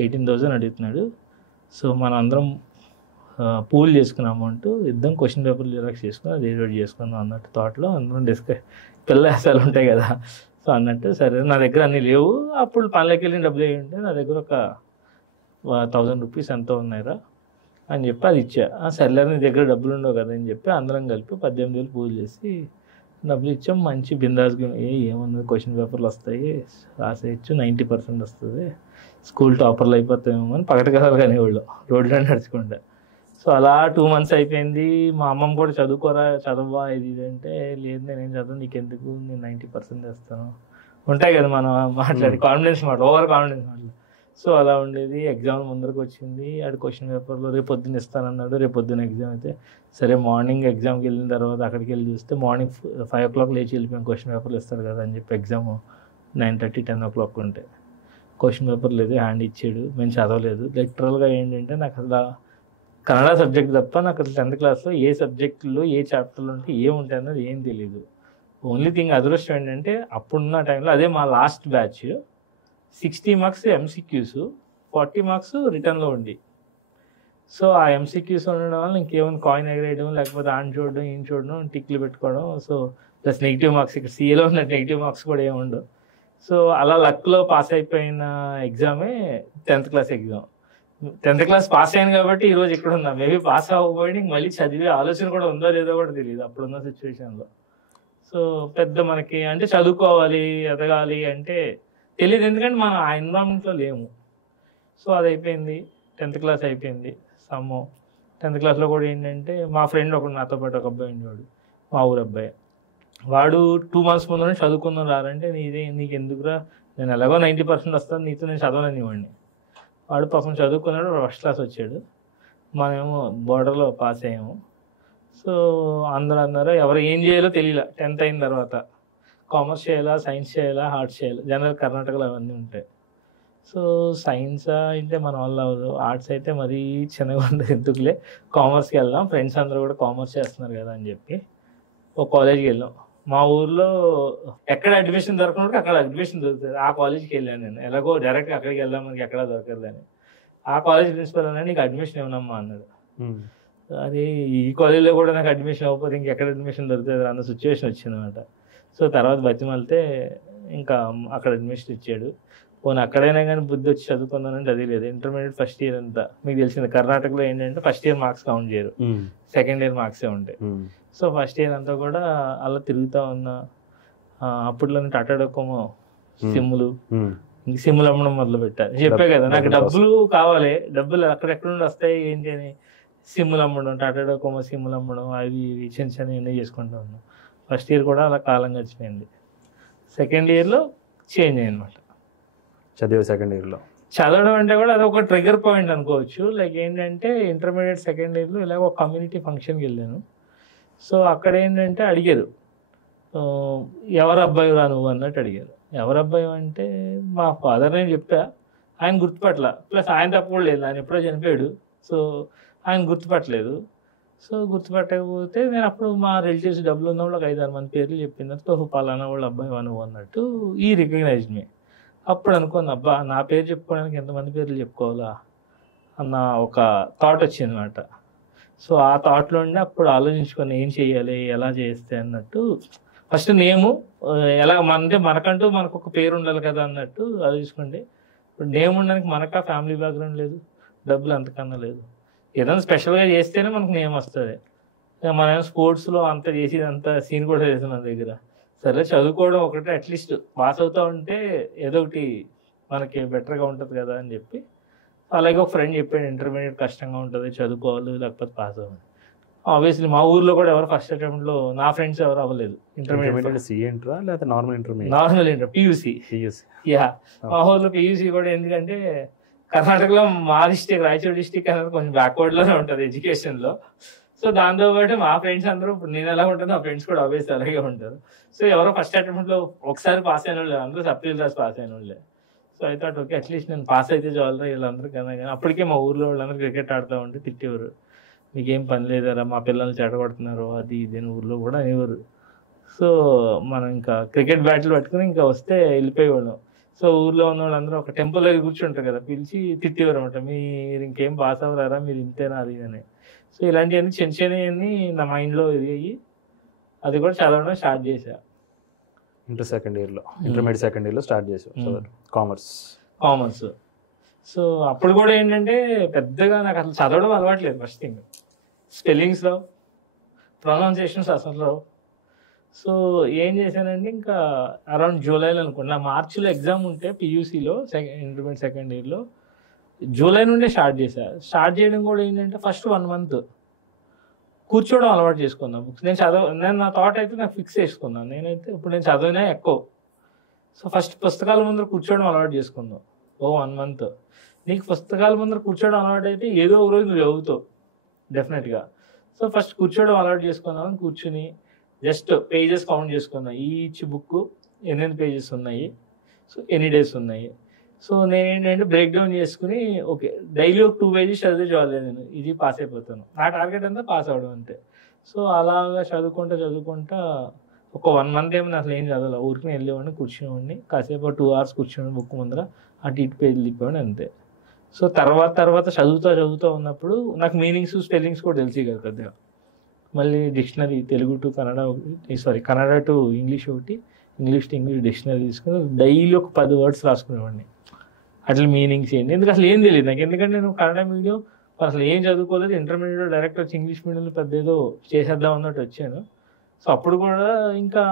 18,000 అడుగుతున్నాడు. సో మనం అందరం పూల్ చేసుకున్న అమౌంట్ ఇద్దాం, క్వశ్చన్ పేపర్ జిరాక్స్ చేసుకుని అది ఎడిట్ చేసుకుందాం అన్నట్టు థాట్లో అందరం పిల్ల అసలు ఉంటాయి కదా. సో అన్నట్టు సరే నా దగ్గర అన్నీ లేవు, అప్పుడు పనులకి వెళ్ళిన డబ్బులు ఏమి ఉంటే నా దగ్గర ఒక 1,000 రూపీస్ ఎంతో ఉన్నాయిరా అని చెప్పి అది ఇచ్చా. సర్లే నీ దగ్గర డబ్బులు ఉండవు కదా అని చెప్పి అందరం కలిపి 18,000 పూజ చేసి డబ్బులు ఇచ్చాం. మంచి బిందాస్గా ఏముంది క్వశ్చన్ పేపర్లు వస్తాయి రాసేయచ్చు, 90% వస్తుంది, స్కూల్ టాపర్లు అయిపోతాయేమో అని పగటి కథలు కానివాళ్ళు రోడ్లో నడుచుకుంటా. సో అలా 2 months అయిపోయింది. మా అమ్మమ్మ కూడా చదవా ఇది అంటే లేదు నేనేం చదువు నీకెందుకు, నేను 90% వేస్తాను ఉంటాయి కదా మనం మాట్లాడి కాన్ఫిడెన్స్ ఓవర్ కాన్ఫిడెన్స్ మాట్లాడు. సో అలా ఉండేది. ఎగ్జామ్ ముందరకు వచ్చింది, ఆడు క్వశ్చన్ పేపర్లో రేపు పొద్దున్న ఇస్తానన్నాడు. రేపు పొద్దున్న ఎగ్జామ్ అయితే సరే మార్నింగ్ ఎగ్జామ్కి వెళ్ళిన తర్వాత అక్కడికి వెళ్ళి చూస్తే మార్నింగ్ 5 o'clock లేచి వెళ్ళిపోయాం. క్వశ్చన్ పేపర్లు ఇస్తారు కదా అని చెప్పి ఎగ్జామ్ 9:30 10 o'clock ఉంటే క్వశ్చన్ పేపర్ లేదు, హ్యాండ్ ఇచ్చాడు. మేము చదవలేదు. లిటరల్గా ఏంటంటే నాకు అసలు కన్నడ సబ్జెక్ట్ తప్ప నాకు అసలు 10th క్లాస్లో ఏ సబ్జెక్టులో ఏ చాప్టర్లో ఉంటే ఏముంటాయి అన్నది ఏం తెలియదు. ఓన్లీ థింగ్ అదృష్టం ఏంటంటే అప్పుడున్న టైంలో అదే మా last batch 60 marks MCQs 40 marks రిటర్న్లో ఉండి. సో ఆ MCQs ఉండడం వల్ల ఇంకేమైనా కాయిన్ ఎగరేయడం లేకపోతే ఆన్ చూడడం ఈయన చూడడం టిక్లు పెట్టుకోవడం. సో ప్లస్ నెగిటివ్ మార్క్స్ ఇక్కడ CAలో ఉన్న నెగిటివ్ మార్క్స్ కూడా ఏముండవు. సో అలా లక్లో పాస్ అయిపోయిన ఎగ్జామే 10th class exam. 10th class pass అయ్యాను కాబట్టి ఈరోజు ఇక్కడ ఉన్నా. మేబీ పాస్ అవ్వకపోయి మళ్ళీ చదివే ఆలోచన కూడా ఉందో లేదో కూడా తెలియదు అప్పుడున్న సిచ్యువేషన్లో. సో పెద్ద మనకి అంటే చదువుకోవాలి ఎదగాలి అంటే తెలియదు, ఎందుకంటే మనం ఆ ఎన్విరాన్మెంట్లో లేము. సో అది అయిపోయింది. 10th క్లాస్ అయిపోయింది. 10th క్లాస్లో కూడా ఏంటంటే మా ఫ్రెండ్ ఒకడు నాతో పాటు ఒక అబ్బాయి ఉండేవాడు, మా ఊరు అబ్బాయి. వాడు 2 months ముందు చదువుకుందాం రారంటే నీకు ఎందుకురా, నేను ఎలాగో 90% వస్తాను, నీతో నేను చదవనని ఇవ్వండి. వాడు పాపం చదువుకున్నాడు, 1st class వచ్చాడు. మనమేమో బోర్డర్లో పాస్ అయ్యాము. సో అందరూ అన్నారు ఎవరు ఏం చేయాలో తెలియలే. 10th అయిన తర్వాత కామర్స్ చేయాలా, సైన్స్ చేయాలా, ఆర్ట్స్ చేయాలా. జనరల్ కర్ణాటకలో అవన్నీ ఉంటాయి. సో సైన్స్ అయితే మన వల్ల అవ్వదు, ఆర్ట్స్ అయితే మరీ చిన్నగా ఉంటుంది, ఎందుకులే కామర్స్కి వెళ్దాం, ఫ్రెండ్స్ అందరూ కూడా కామర్స్ చేస్తున్నారు కదా అని చెప్పి ఒక కాలేజ్కి వెళ్ళాం. మా ఊర్లో ఎక్కడ అడ్మిషన్ దొరకనప్పుడు అక్కడ అడ్మిషన్ దొరుకుతుంది. ఆ కాలేజ్కి వెళ్ళాను నేను. ఎలాగో డైరెక్ట్ అక్కడికి వెళ్దాం, మనకి ఎక్కడ దొరకదని. ఆ కాలేజ్ ప్రిన్సిపల్ అన్నా నీకు అడ్మిషన్ ఇవ్వనమ్మా అన్నాడు. అదే ఈ కాలేజ్లో కూడా నాకు అడ్మిషన్ అవ్వకపోతే ఇంకెక్కడ అడ్మిషన్ దొరుకుతుంది అన్న సిచ్యువేషన్ వచ్చిందన్నమాట. సో తర్వాత బతిమాలితే ఇంకా అక్కడ అడ్మిషన్ ఇచ్చాడు. పోనీ అక్కడైనా కానీ బుద్ధి వచ్చి చదువుకుందానంటే అది లేదు. ఇంటర్మీడియట్ ఫస్ట్ ఇయర్ అంతా మీకు తెలిసింది కర్ణాటకలో ఏంటంటే ఫస్ట్ ఇయర్ మార్క్స్ కౌంట్ చేయరు, సెకండ్ ఇయర్ మార్క్సే ఉంటాయి. సో ఫస్ట్ ఇయర్ అంతా కూడా అలా తిరుగుతూ ఉన్నా. అప్పట్లో టాటా డోకోమో సిమ్ములు ఇంక సిమ్ములు అమ్మడం మొదలు పెట్టారు. చెప్పే కదా నాకు డబ్బులు కావాలి, డబ్బులు అక్కడెక్కడ నుండి వస్తాయి ఏంటి అని సిమ్ములు అమ్మడం, టాటా డోకోమో సిమ్ములు అమ్మడం, అవి చిన్న చిన్న ఎన్నో చేసుకుంటూ ఉన్నాం. ఫస్ట్ ఇయర్ కూడా అలా కాలం గడిచిపోయింది. సెకండ్ ఇయర్లో చేంజ్ అయ్యనమాట. సెకండ్ ఇయర్లో చదవడం అంటే కూడా అది ఒక ట్రిగర్ పాయింట్ అనుకోవచ్చు. లైక్ ఏంటంటే ఇంటర్మీడియట్ సెకండ్ ఇయర్లో ఇలాగ ఒక కమ్యూనిటీ ఫంక్షన్కి వెళ్ళాను. సో అక్కడ ఏంటంటే అడిగారు ఎవరు అబ్బాయి రా నువ్వు అన్నట్టు అడిగారు. ఎవరు అబ్బాయి అంటే మా ఫాదర్ నేను చెప్పా, ఆయన గుర్తుపట్టల. ప్లస్ ఆయన తప్ప కూడా లేదు, ఆయన ఎప్పుడో చనిపోయాడు. సో ఆయన గుర్తుపట్టలేదు. సో గుర్తుపట్టకపోతే నేను అప్పుడు మా రిలేటివ్స్ డబ్బులు ఉన్న వాళ్ళు 5-6 మంది పేర్లు చెప్పిన తర్వాత పలానా వాళ్ళు అబ్బాయి నువ్వు అన్నట్టు ఈ రికగ్నైజ్డ్ మీ. అప్పుడు అనుకోను అబ్బా నా పేరు చెప్పుకోవడానికి ఎంతమంది పేర్లు చెప్పుకోవాలా అన్న ఒక థాట్ వచ్చింది అనమాట. సో ఆ థాట్లో ఉండి అప్పుడు ఆలోచించుకొని ఏం చేయాలి ఎలా చేస్తే అన్నట్టు ఫస్ట్ నేము ఎలా అంటే మనకంటూ మనకు ఒక పేరు ఉండాలి కదా అన్నట్టు ఆలోచించుకోండి. ఇప్పుడు నేమ్ ఉండడానికి మనకా ఫ్యామిలీ బ్యాక్గ్రౌండ్ లేదు, డబ్బులు అంతకన్నా లేదు. ఏదైనా స్పెషల్గా చేస్తేనే మనకు నేమ్ వస్తుంది. మనం స్పోర్ట్స్లో అంత చేసి అంత సీన్ కూడా చేసిన నా దగ్గర. సరే చదువుకోవడం ఒకటి అట్లీస్ట్ పాస్ అవుతా ఉంటే ఏదో ఒకటి మనకి బెటర్గా ఉంటుంది కదా అని చెప్పి, అలాగే ఒక ఫ్రెండ్ చెప్పాడు ఇంటర్మీడియట్ కష్టంగా ఉంటుంది, చదువుకోవాలి లేకపోతే పాస్ అవ్వాలి. ఆబ్వియస్లీ మా ఊర్లో కూడా ఎవరు ఫస్ట్ అటెంప్ట్లో నా ఫ్రెండ్స్ ఎవరు అవ్వలేదు. Intermediate normal inter PUC. Yeah, మా ఊర్లో పియూసీ కూడా ఎందుకంటే కర్ణాటకలో మా డిస్టిక్ రాయచూర్ డిస్టిక్ అనేది కొంచెం బ్యాక్వర్డ్లోనే ఉంటుంది ఎడ్యుకేషన్లో. సో దాంతోపాటు మా ఫ్రెండ్స్ అందరూ నేను ఎలా ఉంటాను నా ఫ్రెండ్స్ కూడా ఆబ్వియస్లీ అలాగే ఉంటారు. సో ఎవరో ఫస్ట్ అటెంప్ట్లో ఒకసారి పాస్ అయిన వాళ్ళు అందరూ సప్లీలు రాసి పాస్ అయిన వాళ్ళే. సో అయితే ఓకే అట్లీస్ట్ నేను పాస్ అయితే చాలు వీళ్ళందరూ కదా. కానీ అప్పటికే మా ఊర్లో వాళ్ళందరూ క్రికెట్ ఆడుతూ ఉంటే తిట్టేవారు, మీకేం పని లేదరా మా పిల్లల్ని చెడగొడుతున్నారు అది ఇది అని ఊర్లో కూడా అనేవారు. సో మనం ఇంకా క్రికెట్ బ్యాట్లు పట్టుకుని ఇంకా వస్తే వెళ్ళిపోయేవాళ్ళం. సో ఊర్లో ఉన్న వాళ్ళందరూ ఒక టెంపుల్లో కూర్చుంటారు కదా, పిలిచి తిట్టేవారు అనమాట, మీరు ఇంకేం పాస్ అవ్వరారా మీరు ఇంతేనా అది అని. సో ఇలాంటివన్నీ చిన్న చిన్నవన్నీ నా మైండ్లో ఇది అయ్యి అది కూడా చదవడం స్టార్ట్ చేశా. ఇంటర్మీడియట్ సెకండ్ ఇయర్లో స్టార్ట్ చేసావు కామర్స్. సో అప్పుడు కూడా ఏంటంటే పెద్దగా నాకు అసలు చదవడం అలవాట్లేదు. ఫస్ట్ థింగ్ స్పెల్లింగ్స్ రావు, ప్రొనౌన్సియేషన్స్ అసలు రావు. సో ఏం చేశానంటే ఇంకా అరౌండ్ జూలైలో అనుకోండి, నా మార్చిలో ఎగ్జామ్ ఉంటే పియూసీలో ఇంటర్మీడియట్ సెకండ్ ఇయర్లో జూలై నుండే స్టార్ట్ చేశా. స్టార్ట్ చేయడం కూడా ఏంటంటే ఫస్ట్ 1 month కూర్చోవడం అలవాటు చేసుకున్నాను. బుక్స్ నేను నా థాట్ అయితే నాకు ఫిక్స్ చేసుకున్నాను, నేనైతే ఇప్పుడు నేను చదివినా ఎక్కువ. సో ఫస్ట్ పుస్తకాల ముందర కూర్చోవడం అలవాటు చేసుకున్నాను. 1 month నీకు పుస్తకాల ముందర కూర్చోవడం అలవాటు అయితే ఏదో ఒక రోజు నువ్వు చదువుతావు డెఫినెట్గా. సో ఫస్ట్ కూర్చోవడం అలవాటు చేసుకున్నాను. కూర్చుని జస్ట్ పేజెస్ కౌంట్ చేసుకున్నా, ఈచ్ బుక్ ఎన్ని పేజెస్ ఉన్నాయి, సో ఎన్ని డేస్ ఉన్నాయి. సో నేను ఏంటంటే బ్రేక్ డౌన్ చేసుకుని ఓకే డైలీ ఒక 2 pages చదివితే చాలు, నేను ఇది పాస్ అయిపోతాను. నా టార్గెట్ అంతా పాస్ అవ్వడం అంతే. సో అలాగా చదువుకుంటా ఒక 1 month ఏమో అసలు ఏం చదవాలి, ఊరికి వెళ్ళేవాడిని, కూర్చునేవాడిని, కాసేపు 2 hours కూర్చునేవాడిని బుక్ ముందర, అటు ఇటు పేజీలు తిప్పేవాడిని అంతే. సో తర్వాత చదువుతూ ఉన్నప్పుడు నాకు మీనింగ్స్ స్పెల్లింగ్స్ కూడా తెలిసి కదా పెద్దగా. మళ్ళీ dictionary Telugu to Kannada Kannada to English ఒకటి, ఇంగ్లీష్ టు ఇంగ్లీష్ డిక్షనరీ తీసుకుని డైలీ ఒక 10 words రాసుకునేవాడిని. అట్లా మీనింగ్స్ ఏంటి, ఎందుకు అసలు ఏం తెలియదు నాకు. ఎందుకంటే నేను కన్నడ మీడియం అసలు ఏం చదువుకోలేదు, ఇంటర్మీడియట్ డైరెక్ట్ వచ్చి ఇంగ్లీష్ మీడియంలో పెద్ద ఏదో చేసేద్దాం అన్నట్టు వచ్చాను. సో అప్పుడు కూడా ఇంకా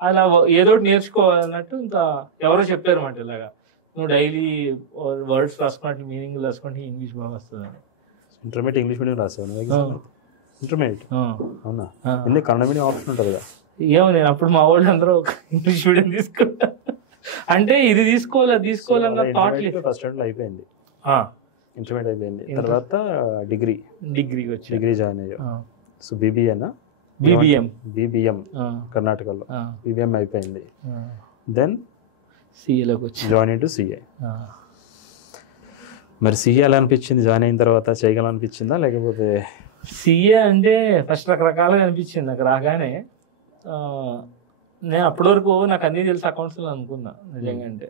అలా ఏదో నేర్చుకోవాలన్నట్టు ఇంకా ఎవరో చెప్పారు అన్నమాట, ఇలాగా నువ్వు డైలీ వర్డ్స్ రాసుకున్నట్టు మీనింగ్ రాసుకుంటే ఇంగ్లీష్ బాగా వస్తుందని. ఇంటర్మీడియట్ ఇంగ్లీష్ మీడియం రాసాను. ఇంటర్మీడియట్ అవునా? ఎందుకు కన్నడ మీడియం ఆప్షన్ ఉంటుంది కదా? ఏమో నేను అప్పుడు మా వాళ్ళు అందరూ ఇంగ్లీష్ మీడియం తీసుకున్నా, అంటే ఇది తీసుకోవాలన్న థాట్ లేదు. ఫస్ట్ ఇయర్లో అయిపోయింది, ఇంటర్మీడియట్ అయిపోయింది, తర్వాత డిగ్రీ జాయిన్ అయ్యా. సో బీబీఎం కర్ణాటకలో బీబీఎం అయిపోయింది. దెన్ సిఏలోకి వచ్చి జాయిన్ ఇంటూ సిఏ. మరి సిఏ ఎలా అనిపించింది? జాయిన్ అయిన తర్వాత చేయగలనిపించిందా లేకపోతే? సిఏ అంటే ఫస్ట్ రకరకాలుగా అనిపించింది నాకు రాగానే. నేను అప్పటి వరకు నాకు అన్నీ తెలిసి అకౌంట్స్లో అనుకున్నా నిజంగా. అంటే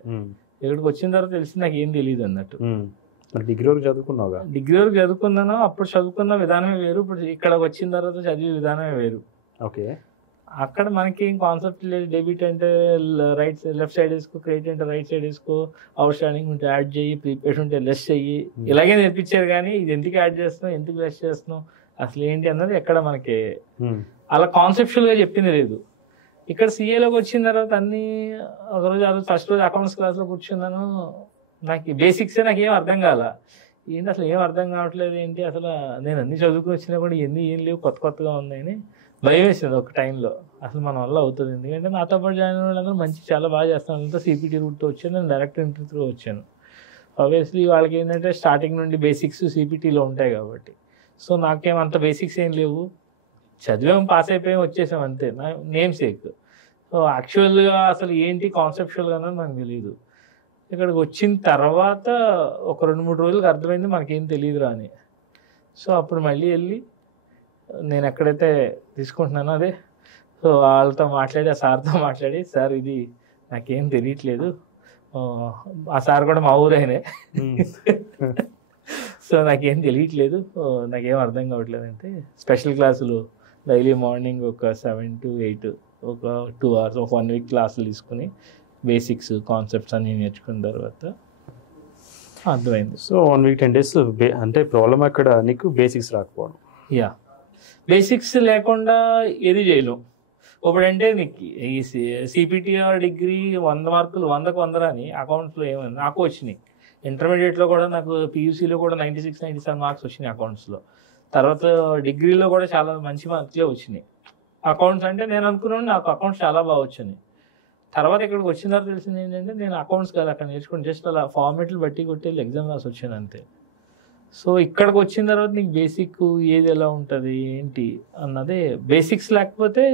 ఇక్కడికి వచ్చిన తర్వాత తెలిసి నాకు ఏం తెలియదు అన్నట్టు. డిగ్రీ వరకు చదువుకున్నావుగా? డిగ్రీ వరకు చదువుకున్నాను. అప్పుడు చదువుకున్న విధానమే వేరు, ఇప్పుడు ఇక్కడ వచ్చిన తర్వాత చదివే విధానమే వేరు. ఓకే. అక్కడ మనకి ఏం కాన్సెప్ట్ లేదు. డెబిట్ అంటే లెఫ్ట్ సైడ్ వేసుకో, క్రెడిట్ అంటే రైట్ సైడ్ వేసుకో, అవుట్ స్టాండింగ్ ఉంటే యాడ్ చెయ్యి, ప్రీపెయిడ్ ఉంటే లెస్ చెయ్యి, ఇలాగే నేర్పించారు. కానీ ఇది ఎందుకు యాడ్ చేస్తున్నావు, ఎందుకు లెస్ చేస్తున్నావు, అసలు ఏంటి అన్నది ఎక్కడ మనకి అలా కాన్సెప్చువల్గా చెప్పింది లేదు. ఇక్కడ సిఏలోకి వచ్చిన తర్వాత అన్ని ఒకరోజు ఫస్ట్ రోజు అకౌంట్స్ క్లాస్లో కూర్చున్నాను. నాకు బేసిక్సే నాకు ఏం అర్థం కాల. ఏంటి అసలు ఏం అర్థం కావట్లేదు, ఏంటి అసలు నేను అన్ని చదువుకుని వచ్చినా కూడా ఎన్ని ఏం లేవు, కొత్తగా ఉన్నాయని భయం వేసింది ఒక టైంలో. అసలు మన వల్ల అవుతుంది, ఎందుకంటే నాతో పాటు జాయిన్ అయిన వాళ్ళందరూ చాలా బాగా చేస్తాను. అంతా సిపిటీ రూట్తో వచ్చాను, నేను డైరెక్ట్ ఎంట్రీ త్రూ వచ్చాను. ఆబ్వియస్లీ వాళ్ళకి ఏంటంటే స్టార్టింగ్ నుండి బేసిక్స్ సిపిటీలో ఉంటాయి కాబట్టి. సో నాకేం అంత బేసిక్స్ ఏం లేవు, చదివాం, పాస్ అయిపోయాం, వచ్చేసాం అంతే, నా నేమ్ సేక్. సో యాక్చువల్గా అసలు ఏంటి కాన్సెప్చువల్గా అన్నది నాకు తెలియదు. ఇక్కడికి వచ్చిన తర్వాత ఒక 2-3 రోజులకు అర్థమైంది మనకేం తెలియదురా అని. సో అప్పుడు మళ్ళీ వెళ్ళి నేను ఎక్కడైతే తీసుకుంటున్నానో అదే, సో వాళ్ళతో మాట్లాడి, ఆ సార్తో మాట్లాడి, సార్ ఇది నాకేం తెలియట్లేదు, ఆ సార్ కూడా మా ఊరైనే, సో నాకేం తెలియట్లేదు, నాకేం అర్థం కావట్లేదు అంటే స్పెషల్ క్లాసులు డైలీ మార్నింగ్ ఒక 7 to 8 ఒక 2 hours ఒక 1 week క్లాసులు తీసుకుని బేసిక్స్ కాన్సెప్ట్స్ అన్ని నేర్చుకున్న తర్వాత అర్థమైంది. సో 1 week 10 days అంటే ప్రాబ్లం అక్కడ నీకు బేసిక్స్ రాకపోవడం. యా, బేసిక్స్ లేకుండా ఏది చేయలేం. ఇప్పుడంటే నీకు ఈ సిపిటిఆర్ డిగ్రీ 100 మార్కులు 100కు 100 అని అకౌంట్స్లో ఏమైనా నాకు వచ్చినాయి. ఇంటర్మీడియట్లో కూడా నాకు పీయూసీలో కూడా 96, 97 మార్క్స్ వచ్చినాయి అకౌంట్స్లో. తర్వాత డిగ్రీలో కూడా చాలా మంచి మార్కులే వచ్చినాయి. అకౌంట్స్ అంటే నేను అనుకున్నాను నాకు అకౌంట్స్ చాలా బాగా వచ్చినాయి. తర్వాత ఇక్కడికి వచ్చిన తర్వాత తెలిసింది ఏంటంటే నేను అకౌంట్స్ కాదు అక్కడ నేర్చుకుని జస్ట్ అలా ఫార్మేట్లు బట్టి కొట్టి ఎగ్జామ్ రాసి వచ్చాను అంతే. సో ఇక్కడికి వచ్చిన తర్వాత నీకు బేసిక్ ఏది ఎలా ఉంటుంది ఏంటి అన్నదే. బేసిక్స్ లేకపోతే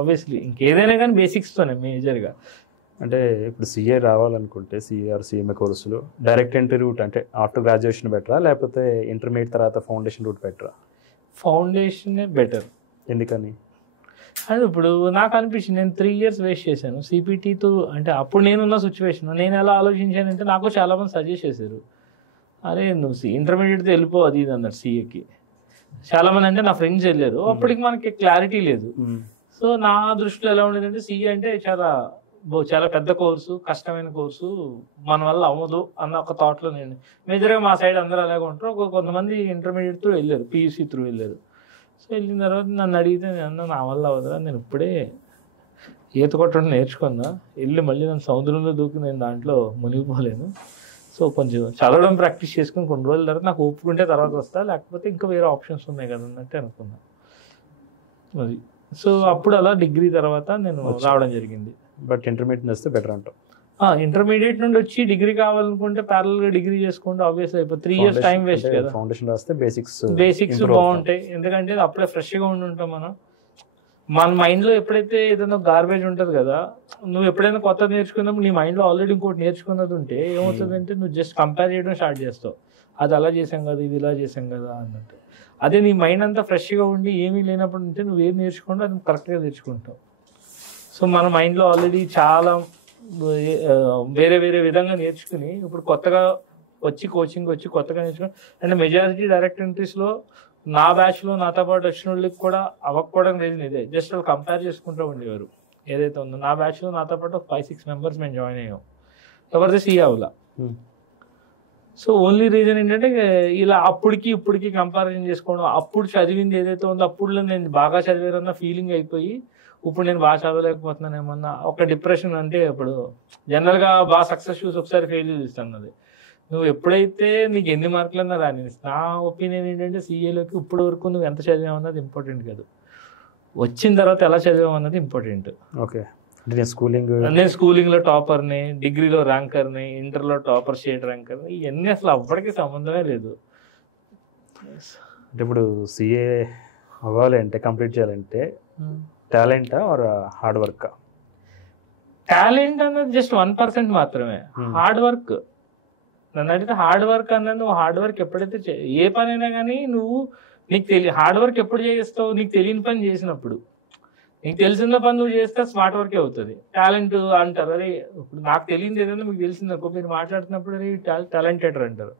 ఆబ్వియస్లీ ఇంకేదైనా కానీ బేసిక్స్తోనే మేజర్గా. అంటే ఇప్పుడు సిఏ రావాలనుకుంటే సిఏఆర్ సిఎంఏ కోర్సులు డైరెక్ట్ ఎంట్రీ రూట్ అంటే ఆఫ్టర్ గ్రాడ్యుయేషన్ బెటరా లేకపోతే ఇంటర్మీడియట్ తర్వాత ఫౌండేషన్ రూట్ బెటరా? ఫౌండేషనే బెటర్. ఎందుకని? అది ఇప్పుడు నాకు అనిపించింది నేను 3 years వేస్ట్ చేశాను సిపిటీతో. అంటే అప్పుడు నేనున్న సిచ్యువేషన్ నేను ఎలా ఆలోచించానంటే నాకు చాలామంది సజెస్ట్ చేశారు, అరే నువ్వు ఇంటర్మీడియట్తో వెళ్ళిపో అది ఇది అన్నారు సిఏకి. చాలామంది అంటే నా ఫ్రెండ్స్ వెళ్ళారు. అప్పటికి మనకి క్లారిటీ లేదు. సో నా దృష్టిలో ఎలా ఉండేదంటే సిఏ అంటే చాలా పెద్ద కోర్సు, కష్టమైన కోర్సు, మన వల్ల అవ్వదు అన్న ఒక థాట్లో నేను. మేజర్గా మా సైడ్ అందరూ అలాగే ఉంటారు. కొంతమంది ఇంటర్మీడియట్ త్రూ వెళ్ళారు, పీయూసీ త్రూ వెళ్ళారు. సో వెళ్ళిన తర్వాత నన్ను అడిగితే నేను నా వల్ల అవ్వదురా, నేను ఇప్పుడే ఈత కొట్టడం నేర్చుకున్నా, వెళ్ళి మళ్ళీ నన్ను సముద్రంలో దూకి నేను దాంట్లో మునిగిపోలేను. సో కొంచెం చదవడం ప్రాక్టీస్ చేసుకుని కొన్ని రోజుల తర్వాత నాకు ఒప్పుకుంటే తర్వాత వస్తా, లేకపోతే ఇంకా వేరే ఆప్షన్స్ ఉన్నాయి కదా అన్నట్టు అనుకున్నా అది. సో అప్పుడు అలా డిగ్రీ తర్వాత నేను రావడం జరిగింది. బట్ ఇంటర్మీడియట్ వస్తే బెటర్ అంటావు? ఇంటర్మీడియట్ నుండి వచ్చి డిగ్రీ కావాలనుకుంటే ప్యారల్గా డిగ్రీ చేసుకుంటే ఆబ్వియస్లీ అయిపోయి 3 years టైం వేస్ట్ కదా. ఫౌండేషన్ రాస్తే బేసిక్స్ బాగుంటాయి. ఎందుకంటే అప్పుడే ఫ్రెష్గా ఉంటాం మనం. మన మైండ్లో ఎప్పుడైతే ఏదైనా గార్బేజ్ ఉంటుంది కదా, నువ్వు ఎప్పుడైనా కొత్తది నేర్చుకున్నప్పుడు నీ మైండ్లో ఆల్రెడీ ఇంకోటి నేర్చుకున్నది ఉంటే ఏమవుతుందంటే నువ్వు జస్ట్ కంపేర్ చేయడం స్టార్ట్ చేస్తావు. అది అలా చేసాం కదా, ఇది ఇలా చేసాం కదా అన్నట్టు. అదే నీ మైండ్ అంతా ఫ్రెష్గా ఉండి ఏమీ లేనప్పుడు ఉంటే నువ్వు ఏం నేర్చుకుంటో అది కరెక్ట్గా నేర్చుకుంటావు. సో మన మైండ్లో ఆల్రెడీ చాలా వేరే వేరే విధంగా నేర్చుకుని ఇప్పుడు కొత్తగా వచ్చి కోచింగ్ వచ్చి కొత్తగా నేర్చుకుని అంటే మెజారిటీ డైరెక్ట్ ఎంట్రీస్లో నా బ్యాచ్లో నాతో పాటు వచ్చిన వాళ్ళకి కూడా అవ్వకపోవడం రీజన్ ఇదే. జస్ట్ వాళ్ళు కంపేర్ చేసుకుంటూ ఉండేవారు ఏదైతే ఉందో. నా బ్యాచ్లో నాతో పాటు 5-6 members మేము జాయిన్ అయ్యాం, ఎవరిది సీ అవ్వాల. సో ఓన్లీ రీజన్ ఏంటంటే ఇలా అప్పటికి ఇప్పటికి కంపారిజన్ చేసుకోవడం. అప్పుడు చదివింది ఏదైతే ఉందో అప్పుడు నేను బాగా చదివారన్న ఫీలింగ్ అయిపోయి ఇప్పుడు నేను బాగా చదవలేకపోతున్నాను ఏమన్నా ఒక డిప్రెషన్. అంటే ఇప్పుడు జనరల్గా బాగా సక్సెస్ చూసి ఒకసారి ఫెయిల్ చూస్తాను. అది నువ్వు ఎప్పుడైతే నీకు ఎన్ని మార్కులన్నా రాని. నా ఒపీనియన్ ఏంటంటే సీఏలోకి ఇప్పటి వరకు నువ్వు ఎంత చదివావు అన్నది ఇంపార్టెంట్ కాదు, వచ్చిన తర్వాత ఎలా చదివావు అన్నది ఇంపార్టెంట్. ఓకే, నేను స్కూలింగ్లో టాపర్ని, డిగ్రీలో ర్యాంకర్ని, ఇంటర్లో టాపర్, స్టేట్ ర్యాంకర్ని, ఇవన్నీ అసలు అవ్వడానికి సంబంధమే లేదు. అంటే ఇప్పుడు సిఏ అవ్వాలి అంటే కంప్లీట్ చేయాలంటే టాలెంటా ఆర్ హార్డ్ వర్క్? టాలెంట్ అన్నది జస్ట్ 1% మాత్రమే. హార్డ్ వర్క్ నన్ను అడిగితే హార్డ్ వర్క్ అన్నది నువ్వు హార్డ్ వర్క్ ఎప్పుడైతే ఏ పనైనా కానీ నువ్వు నీకు హార్డ్ వర్క్ ఎప్పుడు చేస్తావు? నీకు తెలియని పని చేసినప్పుడు. నీకు తెలిసిన పని నువ్వు చేస్తే స్మార్ట్ వర్కే అవుతుంది. టాలెంట్ అంటారు, అరే ఇప్పుడు నాకు తెలియదు ఏదైనా మీకు తెలిసిందనుకో, మీరు మాట్లాడుతున్నప్పుడు అరే టాలెంటెడ్ అంటారు.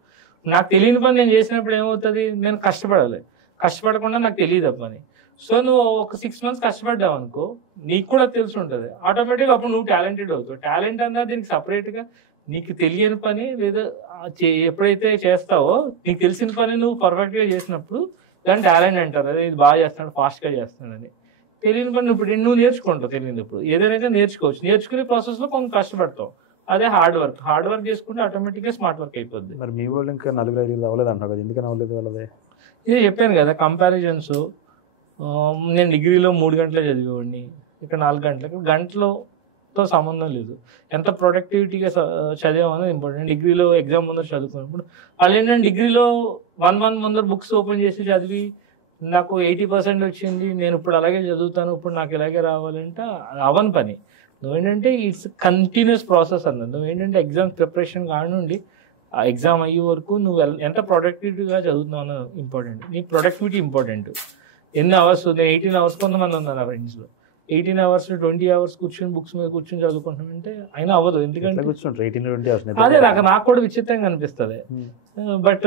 నాకు తెలియని పని నేను చేసినప్పుడు ఏమవుతుంది? నేను కష్టపడాలి, కష్టపడకుండా నాకు తెలియదు ఆ పని. సో నువ్వు ఒక 6 months కష్టపడ్డావు అనుకో, నీకు కూడా తెలిసి ఉంటుంది, ఆటోమేటిక్గా అప్పుడు నువ్వు టాలెంటెడ్ అవుతావు. టాలెంట్ అన్నది దీనికి సపరేట్గా నీకు తెలియని పని లేదా ఎప్పుడైతే చేస్తావో నీకు తెలిసిన పని నువ్వు పర్ఫెక్ట్గా చేసినప్పుడు దాన్ని టాలెంట్ అంటారు. అదే ఇది బాగా చేస్తున్నాడు, ఫాస్ట్గా చేస్తున్నాడని. తెలియని పని ఇప్పుడు నువ్వు నేర్చుకుంటావు. తెలియనప్పుడు ఏదైనా నేర్చుకోవచ్చు, నేర్చుకునే ప్రాసెస్లో కొంచెం కష్టపడతావు. అదే హార్డ్ వర్క్. హార్డ్ వర్క్ చేసుకుంటే ఆటోమేటిక్గా స్మార్ట్ వర్క్ అయిపోద్ది. మరి మీ వాళ్ళు ఇంకా 4-5 అవ్వలేదు అంటారు కదా, ఎందుకని అవ్వలేదు వాళ్ళదే? ఇదే చెప్పాను కదా, కంపారిజన్స్. నేను డిగ్రీలో 3 గంటలే చదివేవాడిని, ఇక్కడ 4 గంటలకు. గంటలతో సంబంధం లేదు, ఎంత ప్రొడక్టివిటీగా చదివామనేది ఇంపార్టెంట్. డిగ్రీలో ఎగ్జామ్ ముందర చదువుకున్నప్పుడు వాళ్ళు ఏంటంటే డిగ్రీలో 1 month ముందర బుక్స్ ఓపెన్ చేసి చదివి నాకు 80% వచ్చింది, నేను ఇప్పుడు అలాగే చదువుతాను, ఇప్పుడు నాకు ఇలాగే రావాలంటే అవని పని. నువ్వేంటంటే ఇట్స్ కంటిన్యూస్ ప్రాసెస్ అన్నది. నువ్వేంటంటే ఎగ్జామ్ ప్రిపరేషన్ కానుండి ఆ ఎగ్జామ్ అయ్యే వరకు నువ్వు ఎంత ప్రొడక్టివిటీగా చదువుతున్నావు అన్నది ఇంపార్టెంట్. నీ ప్రొడక్టివిటీ ఇంపార్టెంట్. ఎన్ని అవర్స్? నేను 18 hours, కొంతమంది ఉన్నారు నా ఫ్రెండ్స్లో 18 hours 20 hours కూర్చొని బుక్స్ మీద కూర్చొని చదువుకుంటామంటే అయినా అవ్వదు. ఎందుకంటే అదే నాకు కూడా విచిత్రంగా అనిపిస్తుంది. బట్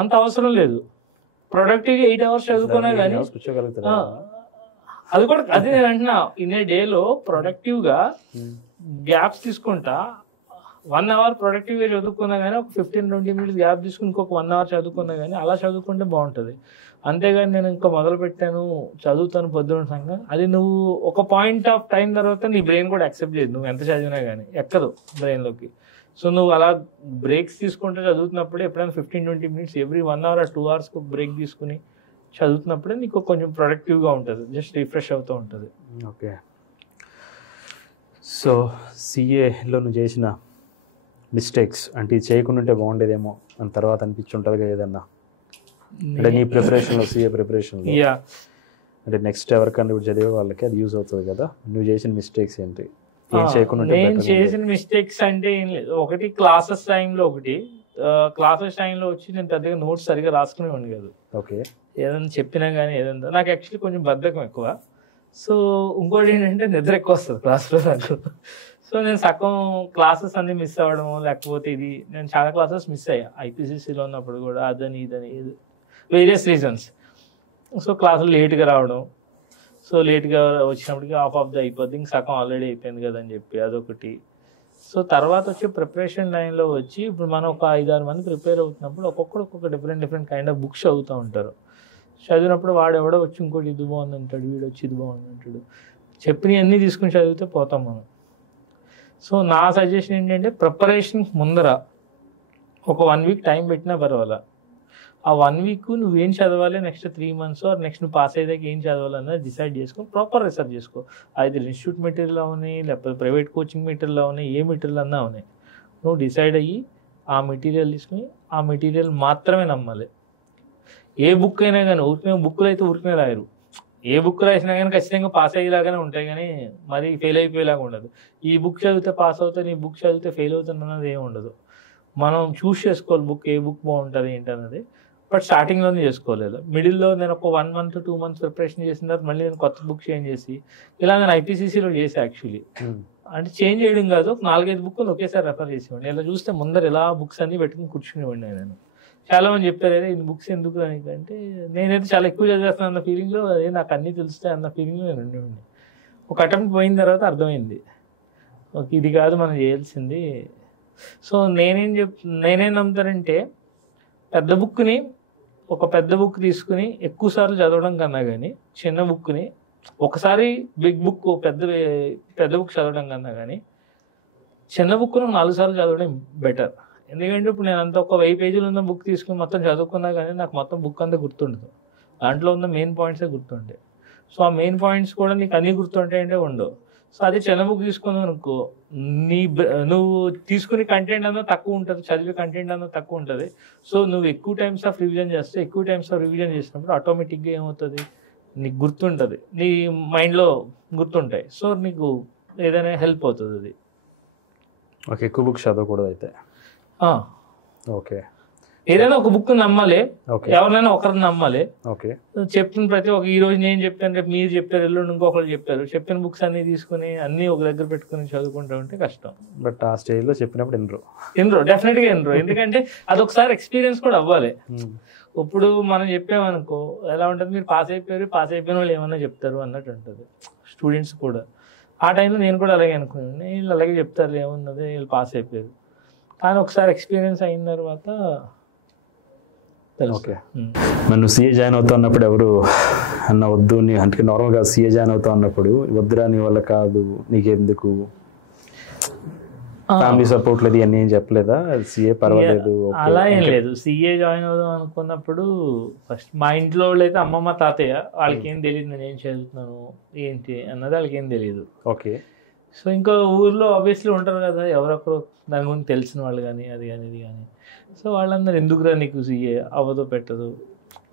అంత అవసరం లేదు. ప్రొడక్టివ్గా 8 hours చదువుకున్నా కానీ అది కూడా అదే నేను అంటున్నా. ఇన్ ఏ డేలో ప్రొడక్టివ్గా గ్యాప్స్ తీసుకుంటా 1 hour ప్రొడక్టివ్గా చదువుకున్నా కానీ ఒక 15-20 minutes గ్యాప్ తీసుకుని ఇంకొక 1 hour చదువుకున్నా కానీ అలా చదువుకుంటే బాగుంటుంది. అంతేగాని నేను ఇంకా మొదలు పెట్టాను చదువుతాను పొద్దున్న సంగతి, అది నువ్వు ఒక పాయింట్ ఆఫ్ టైం తర్వాత నీ బ్రెయిన్ కూడా యాక్సెప్ట్ చేయదు, నువ్వు ఎంత చదివినా కానీ ఎక్కదు బ్రెయిన్లోకి. సో నువ్వు అలా బ్రేక్స్ తీసుకుంటే చదువుతున్నప్పుడు ఎప్పుడైనా 15-20 minutes every 1 hour or 2 hours break తీసుకుని చదువుతున్నప్పుడే నీకు కొంచెం ప్రొడక్టివ్గా ఉంటుంది, జస్ట్ రిఫ్రెష్ అవుతూ ఉంటుంది. ఓకే. సో సిఏలో నువ్వు చేసిన మిస్టేక్స్ అంటే ఇది చేయకుండా ఉంటే బాగుండేదేమో అని తర్వాత అనిపించుంటుంది కదా ఏదన్నా, అంటే నీ ప్రిపరేషన్లో సిఏ ప్రిపరేషన్లో అంటే నెక్స్ట్ ఎవరికన్నా ఇప్పుడు చదివే వాళ్ళకి అది యూజ్ అవుతుంది కదా, నువ్వు చేసిన మిస్టేక్స్ ఏంటి? నేను చేసిన మిస్టేక్స్ అంటే ఏం లేదు, ఒకటి క్లాసెస్ టైంలో వచ్చి నేను పెద్దగా నోట్స్ సరిగా రాసుకునేవాడిని కాదు. ఓకే. ఏదైనా చెప్పినా కానీ ఏదైనా నాకు యాక్చువల్లీ కొంచెం బద్ధకం ఎక్కువ. సో ఇంకోటి ఏంటంటే నిద్ర ఎక్కువ వస్తుంది క్లాస్లో నాకు. సో నేను సగం క్లాసెస్ అన్ని మిస్ అవ్వడము, లేకపోతే నేను చాలా క్లాసెస్ మిస్ అయ్యా ఐపీసీసీలో ఉన్నప్పుడు కూడా, అదని ఇదని వేరియస్ రీజన్స్. సో క్లాసులు లేట్గా రావడం, సో లేట్గా వచ్చినప్పటికీ హాఫ్ ఆఫ్ ద అయిపోద్ది, ఇంక సగం ఆల్రెడీ అయిపోయింది కదా అని చెప్పి అదొకటి. సో తర్వాత వచ్చి ప్రిపరేషన్ లైన్లో వచ్చి ఇప్పుడు మనం ఒక 5-6 మంది ప్రిపేర్ అవుతున్నప్పుడు ఒక్కొక్క డిఫరెంట్ కైండ్ ఆఫ్ బుక్స్ చదువుతూ ఉంటారు. చదివినప్పుడు వాడు ఎవడో వచ్చి ఇంకోటి ఇది బాగుంది అంటాడు, వీడు వచ్చి ఇది బాగుంది అంటాడు, చెప్పినవి అన్నీ తీసుకుని చదివితే పోతాం మనం. సో నా సజెషన్ ఏంటంటే ప్రిపరేషన్ ముందర ఒక 1 week టైం పెట్టినా పర్వాలా, ఆ 1 week నువ్వేం చదవాలి, నెక్స్ట్ 3 months ఆర్ నెక్స్ట్ నువ్వు పాస్ అయ్యేదాకా ఏం చదవాలన్నది డిసైడ్ చేసుకో, ప్రాపర్ రిసర్చ్ చేసుకో. అది ఇన్స్టిట్యూట్ మెటీరియల్ అవునాయి, లేకపోతే ప్రైవేట్ కోచింగ్ మెటీరియల్ అవునాయి, ఏ మెటీరియల్ అన్నా అవునాయి, నువ్వు డిసైడ్ అయ్యి ఆ మెటీరియల్ తీసుకుని ఆ మెటీరియల్ మాత్రమే నమ్మాలి. ఏ బుక్ అయినా కానీ బుక్లు అయితే ఊరికనే రాయరు, ఏ బుక్ రాసినా కానీ ఖచ్చితంగా పాస్ అయ్యేలాగానే ఉంటాయి కానీ మరి ఫెయిల్ అయిపోయేలాగా ఉండదు. ఈ బుక్ చదివితే పాస్ అవుతాను, ఈ బుక్ చదివితే ఫెయిల్ అవుతాను అన్నది ఏమి ఉండదు. మనం చూస్ చేసుకోవాలి బుక్, ఏ బుక్ బాగుంటుంది ఏంటన్నది. బట్ స్టార్టింగ్లోనే చేసుకోలేదు, మిడిల్లో నేను ఒక 1 month 2 months ప్రిపరేషన్ చేసిన తర్వాత మళ్ళీ నేను కొత్త బుక్ చేంజ్ చేసి ఇలా నేను ఐపీసీసీలో చేసి యాక్చువల్లీ అంటే చేంజ్ చేయడం కాదు, 4-5 బుక్లు ఒకేసారి రెఫర్ చేసేవాడిని. ఇలా చూస్తే ముందర ఇలా బుక్స్ అన్ని పెట్టుకుని కూర్చునేవాడిని నేను. చాలా మంది చెప్పారు అదే ఇన్ని బుక్స్ ఎందుకు అంటే నేనైతే చాలా ఎక్కువ చదివేస్తాను అన్న ఫీలింగ్లో, అదే నాకు అన్నీ తెలుస్తాయి అన్న ఫీలింగ్లో నేను ఉండేవాడిని. ఒక అటెంప్ట్ పోయిన తర్వాత అర్థమైంది ఓకే ఇది కాదు మనం చేయాల్సింది. సో నేనేం నమ్ముతానంటే పెద్ద బుక్ తీసుకుని ఎక్కువ సార్లు చదవడం కన్నా కానీ చిన్న బుక్ని ఒకసారి బిగ్ బుక్ పెద్ద బుక్ చదవడం కన్నా కానీ చిన్న బుక్ను 4 సార్లు చదవడం బెటర్. ఎందుకంటే ఇప్పుడు నేను అంత ఒక 1000 pages ఉన్న బుక్ తీసుకుని మొత్తం చదువుకున్నా కానీ నాకు మొత్తం బుక్ అంతా గుర్తుండదు, దాంట్లో ఉన్న మెయిన్ పాయింట్సే గుర్తుంటాయి. సో ఆ మెయిన్ పాయింట్స్ కూడా నీకు అన్నీ గుర్తుంటాయంటే ఉండవు. సో అదే చిన్న బుక్ తీసుకున్నావు అనుకో, నువ్వు తీసుకునే కంటెంట్ అన్నా తక్కువ ఉంటుంది, చదివే కంటెంట్ అన్నా తక్కువ ఉంటుంది. సో నువ్వు ఎక్కువ టైమ్స్ ఆఫ్ రివిజన్ చేసినప్పుడు ఆటోమేటిక్గా ఏమవుతుంది, నీకు గుర్తుంటుంది, నీ మైండ్లో గుర్తుంటాయి. సో నీకు ఏదైనా హెల్ప్ అవుతుంది అది. ఓకే, ఎక్కువ బుక్ చదవకూడదు అయితే. ఓకే, ఏదైనా ఒక బుక్ నమ్మాలి, ఎవరినైనా ఒకరిని నమ్మాలి. ఓకే, చెప్పిన ప్రతి ఒక్క ఈ రోజు నేను చెప్పాను, రేపు మీరు చెప్పారు, ఎల్లుండి ఇంకొకరు చెప్పారు, చెప్పిన బుక్స్ అన్ని తీసుకుని అన్ని ఒక దగ్గర పెట్టుకుని చదువుకుంటా ఉంటే కష్టం. బట్ ఆ స్టేజ్లో చెప్పినప్పుడు ఎన్రో డెఫినెట్గా ఎందుకంటే అదొకసారి ఎక్స్పీరియన్స్ కూడా అవ్వాలి. ఇప్పుడు మనం చెప్పామనుకో ఎలా ఉంటుంది, మీరు పాస్ అయిపోయిన వాళ్ళు ఏమన్నా చెప్తారు అన్నట్టు ఉంటుంది స్టూడెంట్స్ కూడా. ఆ టైంలో నేను కూడా అలాగే అనుకున్నాను, వీళ్ళు అలాగే చెప్తారు ఏమున్నది, వీళ్ళు పాస్ అయిపోయారు. కానీ ఒకసారి ఎక్స్పీరియన్స్ అయిన తర్వాత తెలుసు. ఓకే, నన్ను సీఏ జాయిన్ అవుతా అన్నప్పుడు ఎవరు అన్న వద్దు, నీ అంటే నార్మల్గా సీఏ జాయిన్ అవుతా అన్నప్పుడు వద్దురా నీ వల్ల కాదు, నీకెందుకు, ఫ్యామిలీ సపోర్ట్ లేదు ఇవన్నీ ఏం చెప్పలేదా? సీఏ పర్వాలేదు అలా ఏం లేదు. సీఏ జాయిన్ అవుదాం అనుకున్నప్పుడు ఫస్ట్ మా ఇంట్లో వాళ్ళు అయితే అమ్మమ్మ తాతయ్య వాళ్ళకి ఏం తెలియదు నేను ఏం చదువుతున్నాను ఏంటి అన్నది వాళ్ళకి ఏం తెలియదు. ఓకే. సో ఇంకా ఊర్లో ఆబ్వియస్లీ ఉంటారు కదా ఎవరొకరు దాని గురించి తెలిసిన వాళ్ళు కానీ అది కానీ ఇది కానీ. సో వాళ్ళందరూ ఎందుకురా నీకు సీఏ అవ్వదు పెట్టదు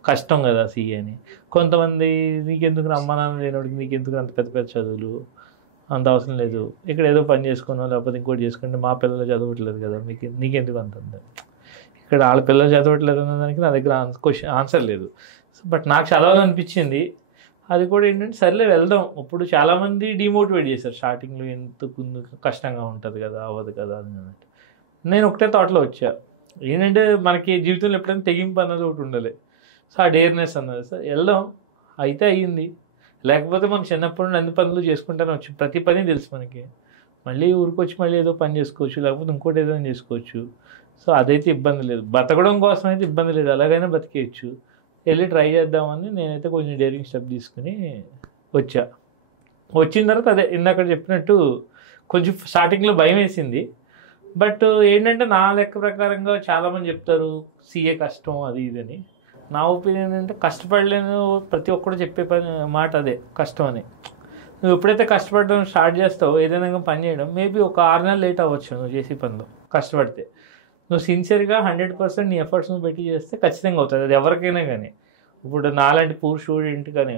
కష్టం కదా సీఏ అని. కొంతమంది నీకెందుకు అమ్మ నాన్న లేనోడికి నీకెందుకు అంత పెద్ద పెద్ద చదువులు, అంత అవసరం లేదు, ఇక్కడ ఏదో పని చేసుకున్నావు లేకపోతే ఇంకోటి చేసుకుంటే మా పిల్లలు చదవట్లేదు కదా నీకెందుకు అంత. ఇక్కడ వాళ్ళ పిల్లలు చదవట్లేదు అన్నదానికి నా దగ్గర ఆన్సర్ లేదు. బట్ నాకు చదవాలనిపించింది. అది కూడా ఏంటంటే సర్లే వెళ్దాం. ఇప్పుడు చాలామంది డిమోటివేట్ చేశారు స్టార్టింగ్లో, ఎందుకు కష్టంగా ఉంటుంది కదా అవ్వదు కదా అని అన్నట్టు. నేను ఒకటే థాట్లో వచ్చా, ఏంటంటే మనకి జీవితంలో ఎప్పుడైనా తెగింపు అన్నది ఒకటి ఉండాలి. సో ఆ డేర్నెస్ అన్నది సార్ వెళ్దాం అయితే అయ్యింది, లేకపోతే మనం చిన్నప్పటి నుండి అన్ని పనులు చేసుకుంటానే వచ్చి ప్రతి పని తెలుసు మనకి. మళ్ళీ ఊరికొచ్చి మళ్ళీ ఏదో పని చేసుకోవచ్చు, లేకపోతే ఇంకోటి ఏదో చేసుకోవచ్చు. సో అదైతే ఇబ్బంది లేదు, బతకడం కోసం అయితే ఇబ్బంది లేదు, అలాగైనా బతికేయచ్చు. వెళ్ళి ట్రై చేద్దామని నేనైతే కొంచెం డేరింగ్ స్టెప్ తీసుకుని వచ్చా. వచ్చిన తర్వాత అదే ఇందాక చెప్పినట్టు కొంచెం స్టార్టింగ్లో భయం వేసింది. బట్ ఏంటంటే నా లెక్క ప్రకారంగా చాలామంది చెప్తారు సీఏ కష్టం అది ఇదని. నా ఒపీనియన్ అంటే కష్టపడలేను ప్రతి ఒక్కరు చెప్పే మాట అదే, కష్టం అని. నువ్వు ఎప్పుడైతే కష్టపడడం స్టార్ట్ చేస్తావో ఏదైనా పని చేయడం, మేబీ ఒక 6 నెలలు లేట్ అవ్వచ్చు నువ్వు చేసే పనిలో కష్టపడితే. నువ్వు సిన్సియర్గా 100% నీ ఎఫర్ట్స్ నువ్వు పెట్టి చేస్తే ఖచ్చితంగా అవుతుంది, అది ఎవరికైనా కానీ. ఇప్పుడు నాలాంటి పూర్ స్టూడెంట్ కానీ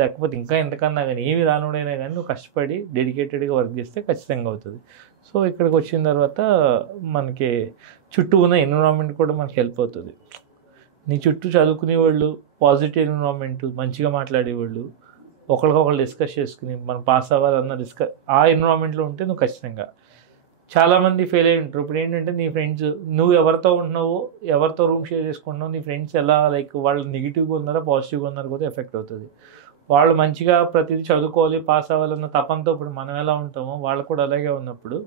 లేకపోతే ఇంకా ఎంతకన్నా కానీ ఏమి రానుడైనా కానీ నువ్వు కష్టపడి డెడికేటెడ్గా వర్క్ చేస్తే ఖచ్చితంగా అవుతుంది. సో ఇక్కడికి వచ్చిన తర్వాత మనకి చుట్టూ ఉన్న ఎన్విరాన్మెంట్ కూడా మనకి హెల్ప్ అవుతుంది. నీ చుట్టూ చదువుకునే వాళ్ళు, పాజిటివ్ ఎన్విరాన్మెంట్, మంచిగా మాట్లాడేవాళ్ళు, ఒకరికొకరు డిస్కస్ చేసుకుని మనం పాస్ అవ్వాలన్న ఆ ఎన్విరాన్మెంట్లో ఉంటే నువ్వు ఖచ్చితంగా. చాలామంది ఫెయిల్ అయ్యి ఉంటారు. ఇప్పుడు ఏంటంటే నీ ఫ్రెండ్స్, నువ్వు ఎవరితో ఉంటున్నావో, ఎవరితో రూమ్ షేర్ చేసుకుంటున్నావు, నీ ఫ్రెండ్స్ ఎలా లైక్ వాళ్ళు నెగిటివ్గా ఉన్నారా పాజిటివ్గా ఉన్నారా కూడా ఎఫెక్ట్ అవుతుంది. వాళ్ళు మంచిగా ప్రతిదీ చదువుకోవాలి, పాస్ అవ్వాలన్న తపంతో ఇప్పుడు మనం ఎలా ఉంటామో వాళ్ళు కూడా అలాగే ఉన్నప్పుడు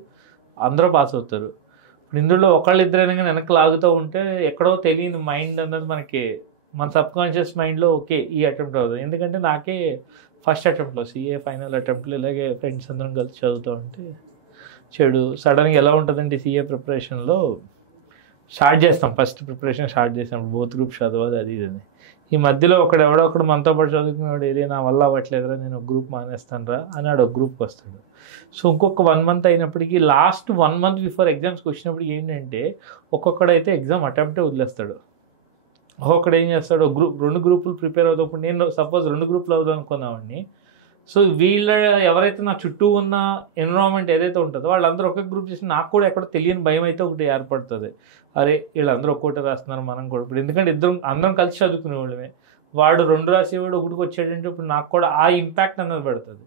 అందరూ పాస్ అవుతారు. ఇప్పుడు ఇందులో ఒకళ్ళిద్దరైనా కానీ వెనక్కి లాగుతూ ఉంటే ఎక్కడో తెలియని మైండ్ అన్నది మనకి, మన సబ్కాన్షియస్ మైండ్లో ఓకే ఈ అటెంప్ట్ అవుతుంది. ఎందుకంటే నాకే ఫస్ట్ అటెంప్ట్లో సీఏ ఫైనల్ అటెంప్ట్లో ఇలాగే ఫ్రెండ్స్ అందరం కలిసి చదువుతూ ఉంటే చెడు సడన్గా ఎలా ఉంటుందంటే సీఏ ప్రిపరేషన్లో స్టార్ట్ చేస్తాం, ఫస్ట్ ప్రిపరేషన్ స్టార్ట్ చేస్తాం, బోత్ గ్రూప్ చదవాలి అది ఇది అని. ఈ మధ్యలో ఎవడో ఒకడు మనతో పాటు చదువుకునేవాడు ఏదే నా వల్ల అవ్వట్లేదురా నేను ఒక గ్రూప్ మానేస్తాను రా అని ఆడు ఒక గ్రూప్కి వస్తాడు. సో ఇంకొక 1 మంత్ అయినప్పటికీ లాస్ట్ 1 మంత్ బిఫోర్ ఎగ్జామ్స్కి వచ్చినప్పటికి ఏంటంటే ఒక్కొక్కడైతే ఎగ్జామ్ అటెంప్టే వదిలేస్తాడు. ఒక్కొక్కడు ఏం చేస్తాడు, 2 గ్రూపులు ప్రిపేర్ అవుతాం. ఇప్పుడు నేను సపోజ్ 2 గ్రూపులు అవుదాం అనుకున్నామండి. సో వీళ్ళ ఎవరైతే నా చుట్టూ ఉన్న ఎన్విరాన్మెంట్ ఏదైతే ఉంటుందో వాళ్ళందరూ ఒకే గ్రూప్ చేసి నాకు కూడా ఎక్కడ తెలియని భయం అయితే ఒకటి ఏర్పడుతుంది. అరే వీళ్ళందరూ ఒక్కోటి రాస్తున్నారు మనం కూడా. ఇప్పుడు ఎందుకంటే అందరం కలిసి చదువుకునే వాళ్ళమే, వాడు 2 రాసేవాడు ఒకటికి వచ్చాడంటే ఇప్పుడు నాకు కూడా ఆ ఇంపాక్ట్ అన్నది పడుతుంది.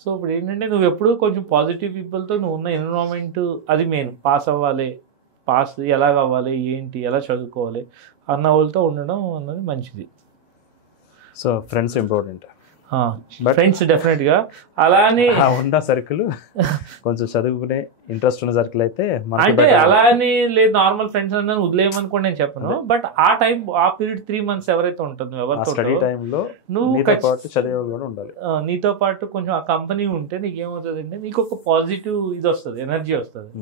సో ఇప్పుడు ఏంటంటే నువ్వు ఎప్పుడూ కొంచెం పాజిటివ్ పీపుల్తో నువ్వు ఉన్న ఎన్విరాన్మెంట్ అది మెయిన్. పాస్ అవ్వాలి, పాస్ ఎలాగ అవ్వాలి, ఏంటి ఎలా చదువుకోవాలి అన్న వాళ్ళతో ఉండడం అన్నది మంచిది. సో ఫ్రెండ్స్ ఇంపార్టెంట్, ఫ్రెండ్స్ డెఫినెట్గా. అలానే ఉన్న సర్కిల్ కొంచెం చదువుకునే ఇంట్రెస్ట్ ఉన్న సర్కిల్ అయితే అంటే అలా అని లేదు, నార్మల్ ఫ్రెండ్స్ అందరూ వదిలేయమనుకోండి నేను చెప్పను. బట్ ఆ టైం ఆ పీరియడ్ 3 months ఎవరైతే ఉంటుందో ఎవరితో నువ్వు చదివేవాళ్ళు ఉండాలి, నీతో పాటు కొంచెం ఆ కంపెనీ ఉంటే నీకు ఏమవుతుంది అంటే నీకు ఒక పాజిటివ్ ఇది వస్తుంది, ఎనర్జీ వస్తుంది.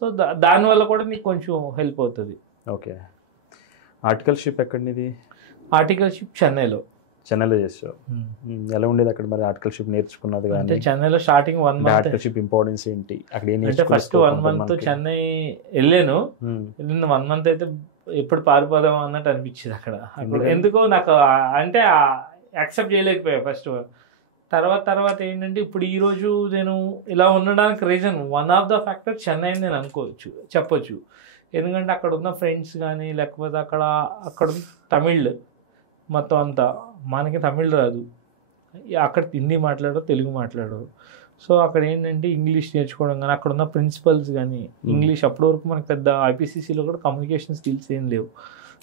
సో దానివల్ల కూడా నీకు కొంచెం హెల్ప్ అవుతుంది. ఓకే. ఆర్టికల్షిప్ ఎక్కడిది? ఆర్టికల్షిప్ చెన్నైలో చేసావు. ఎలా ఉండేది అక్కడ మరి ఆర్టికల్షిప్ నేర్చుకున్నది? అంటే చెన్నైలో స్టార్టింగ్ 1 month ఆర్టికల్షిప్ ఇంపార్టెన్స్ ఏంటి అక్కడ? అంటే ఫస్ట్ 1 month చెన్నై వెళ్ళాను. 1 month అయితే ఎప్పుడు పారిపోదాం అన్నట్టు అనిపించింది అక్కడ. ఎందుకో నాకు అంటే యాక్సెప్ట్ చేయలేకపోయా ఫస్ట్. తర్వాత ఏంటంటే ఇప్పుడు ఈరోజు నేను ఇలా ఉండడానికి reason one of the factor Chennai అని నేను చెప్పొచ్చు. ఎందుకంటే అక్కడ ఉన్న ఫ్రెండ్స్ కానీ లేకపోతే అక్కడ తమిళ్ మొత్తం అంతా, మనకి తమిళ్ రాదు, అక్కడ హిందీ మాట్లాడరు, తెలుగు మాట్లాడరు. సో అక్కడ ఏంటంటే ఇంగ్లీష్ నేర్చుకోవడం కానీ అక్కడ ఉన్న ప్రిన్సిపల్స్ కానీ ఇంగ్లీష్, అప్పటి వరకు మనకు పెద్ద ఐపీసీసీలో కూడా కమ్యూనికేషన్ స్కిల్స్ ఏం లేవు.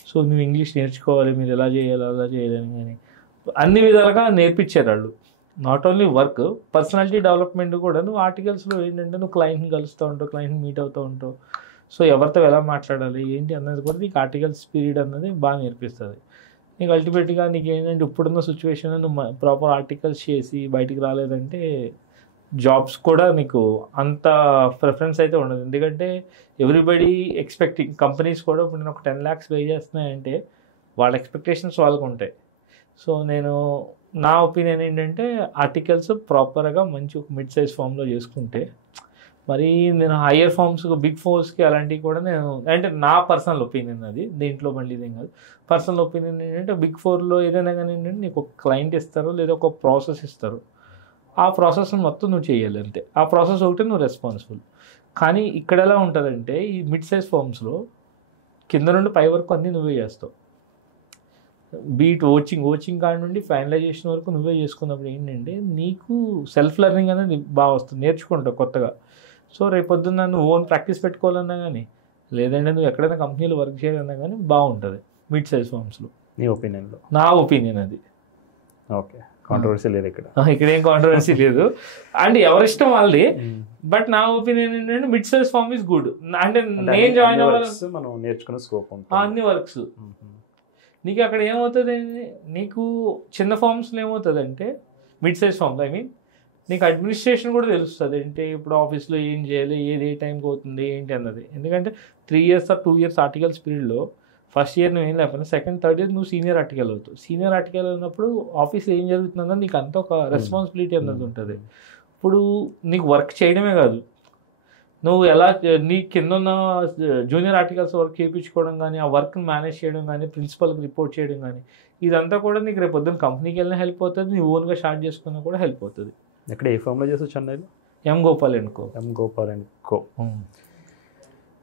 సో నువ్వు ఇంగ్లీష్ నేర్చుకోవాలి, మీరు ఎలా చేయాలి అలా చేయాలని కానీ అన్ని విధాలుగా నేర్పించారు వాళ్ళు. Not only work, personality development కూడా. నువ్వు ఆర్టికల్స్లో ఏంటంటే నువ్వు క్లయింట్ని కలుస్తూ ఉంటావు, క్లయింట్ని మీట్ అవుతూ ఉంటావు. సో ఎవరితో ఎలా మాట్లాడాలి ఏంటి అన్నది కూడా నీకు ఆర్టికల్స్ పీరియడ్ అన్నది బాగా నేర్పిస్తుంది. నీకు అల్టిమేట్గా నీకు ఏంటంటే ఇప్పుడున్న సిచ్యువేషన్ నువ్వు ప్రాపర్ ఆర్టికల్స్ చేసి బయటికి రాలేదంటే జాబ్స్ కూడా నీకు అంత ప్రిఫరెన్స్ అయితే ఉండదు. ఎందుకంటే ఎవ్రీబడి ఎక్స్పెక్టింగ్, కంపెనీస్ కూడా ఇప్పుడు నేను ఒక 10 lakhs పే చేస్తున్నాయంటే వాళ్ళ ఎక్స్పెక్టేషన్స్ వాళ్ళకు ఉంటాయి. సో నా ఒపీనియన్ ఏంటంటే ఆర్టికల్స్ ప్రాపర్గా మంచి ఒక మిడ్ సైజ్ ఫామ్లో చేసుకుంటే, మరి నేను హయ్యర్ ఫామ్స్ బిగ్ ఫోర్స్కి అలాంటివి కూడా నేను అంటే నా పర్సనల్ ఒపీనియన్ అది, దీంట్లో మళ్ళీ ఇదేం కాదు. పర్సనల్ ఒపీనియన్ ఏంటంటే బిగ్ ఫోర్లో ఏదైనా కానీ ఏంటంటే నీకు ఒక క్లయింట్ ఇస్తారు లేదా ఒక ప్రాసెస్ ఇస్తారు, ఆ ప్రాసెస్ని మొత్తం నువ్వు చేయాలి అంతే. ఆ ప్రాసెస్ ఒకటి నువ్వు రెస్పాన్సిబుల్. కానీ ఇక్కడ ఎలా ఉంటుందంటే ఈ మిడ్ సైజ్ ఫామ్స్లో కింద నుండి పై వరకు అన్నీ నువ్వే చేస్తావు. బీట్ ఓచింగ్ కాడ నుండి ఫైనలైజేషన్ వరకు నువ్వే చేసుకున్నప్పుడు ఏంటంటే నీకు సెల్ఫ్ లెర్నింగ్ అనేది బాగా వస్తుంది, నేర్చుకుంటావు కొత్తగా. సో రేపొద్దున్న నువ్వు ఓన్ ప్రాక్టీస్ పెట్టుకోవాలన్నా కానీ లేదంటే నువ్వు ఎక్కడైనా కంపెనీలో వర్క్ చేయాలన్నా కానీ బాగుంటుంది మిడ్ సైజ్ ఫామ్స్లో. నీ ఒపీనియన్లో? నా ఒపీనియన్ అది. ఓకే, కాంట్రవర్సీ లేదు ఇక్కడ. ఇక్కడ ఏం కాంట్రవర్సీ లేదు, అంటే ఎవరిష్టం వాళ్ళది. బట్ నా ఒపీనియన్ ఏంటంటే mid size firm is good. అంటే నేను జాయిన్ అవ్వాలి, మనం నేర్చుకునే స్కోప్ అన్ని వర్క్స్. నీకు అక్కడ ఏమవుతుంది, నీకు చిన్న ఫార్మ్స్లో ఏమవుతుంది అంటే mid size firms I mean నీకు అడ్మినిస్ట్రేషన్ కూడా తెలుస్తుంది. అంటే ఇప్పుడు ఆఫీస్లో ఏం చేయాలి, ఏది ఏ టైంకి అవుతుంది ఏంటి అన్నది. ఎందుకంటే 3 years or 2 years ఆర్టికల్స్ పీరియడ్లో ఫస్ట్ ఇయర్ నువ్వు ఏం లేకపోయినా సెకండ్ థర్డ్ ఇయర్ నువ్వు సీనియర్ ఆర్టికల్ అవుతావు. సీనియర్ ఆర్టికల్ అయినప్పుడు ఆఫీస్లో ఏం జరుగుతుందో నీకు అంత ఒక రెస్పాన్సిబిలిటీ అన్నది ఉంటుంది. ఇప్పుడు నీకు వర్క్ చేయడమే కాదు, నువ్వు ఎలా నీ కింద ఉన్న జూనియర్ ఆర్టికల్స్ వర్క్ చేయించుకోవడం కానీ, ఆ వర్క్ని మేనేజ్ చేయడం కానీ, ప్రిన్సిపల్కి రిపోర్ట్ చేయడం కానీ, ఇదంతా కూడా నీకు రేపు పొద్దున్న కంపెనీకి వెళ్ళినా హెల్ప్ అవుతుంది, నీ ఓన్గా స్టార్ట్ చేసుకున్నా కూడా హెల్ప్ అవుతుంది. ఎక్కడ ఏ ఫామ్లో చేస్తావు చెన్నైలో? ఎం గోపాల్ అండ్ కో.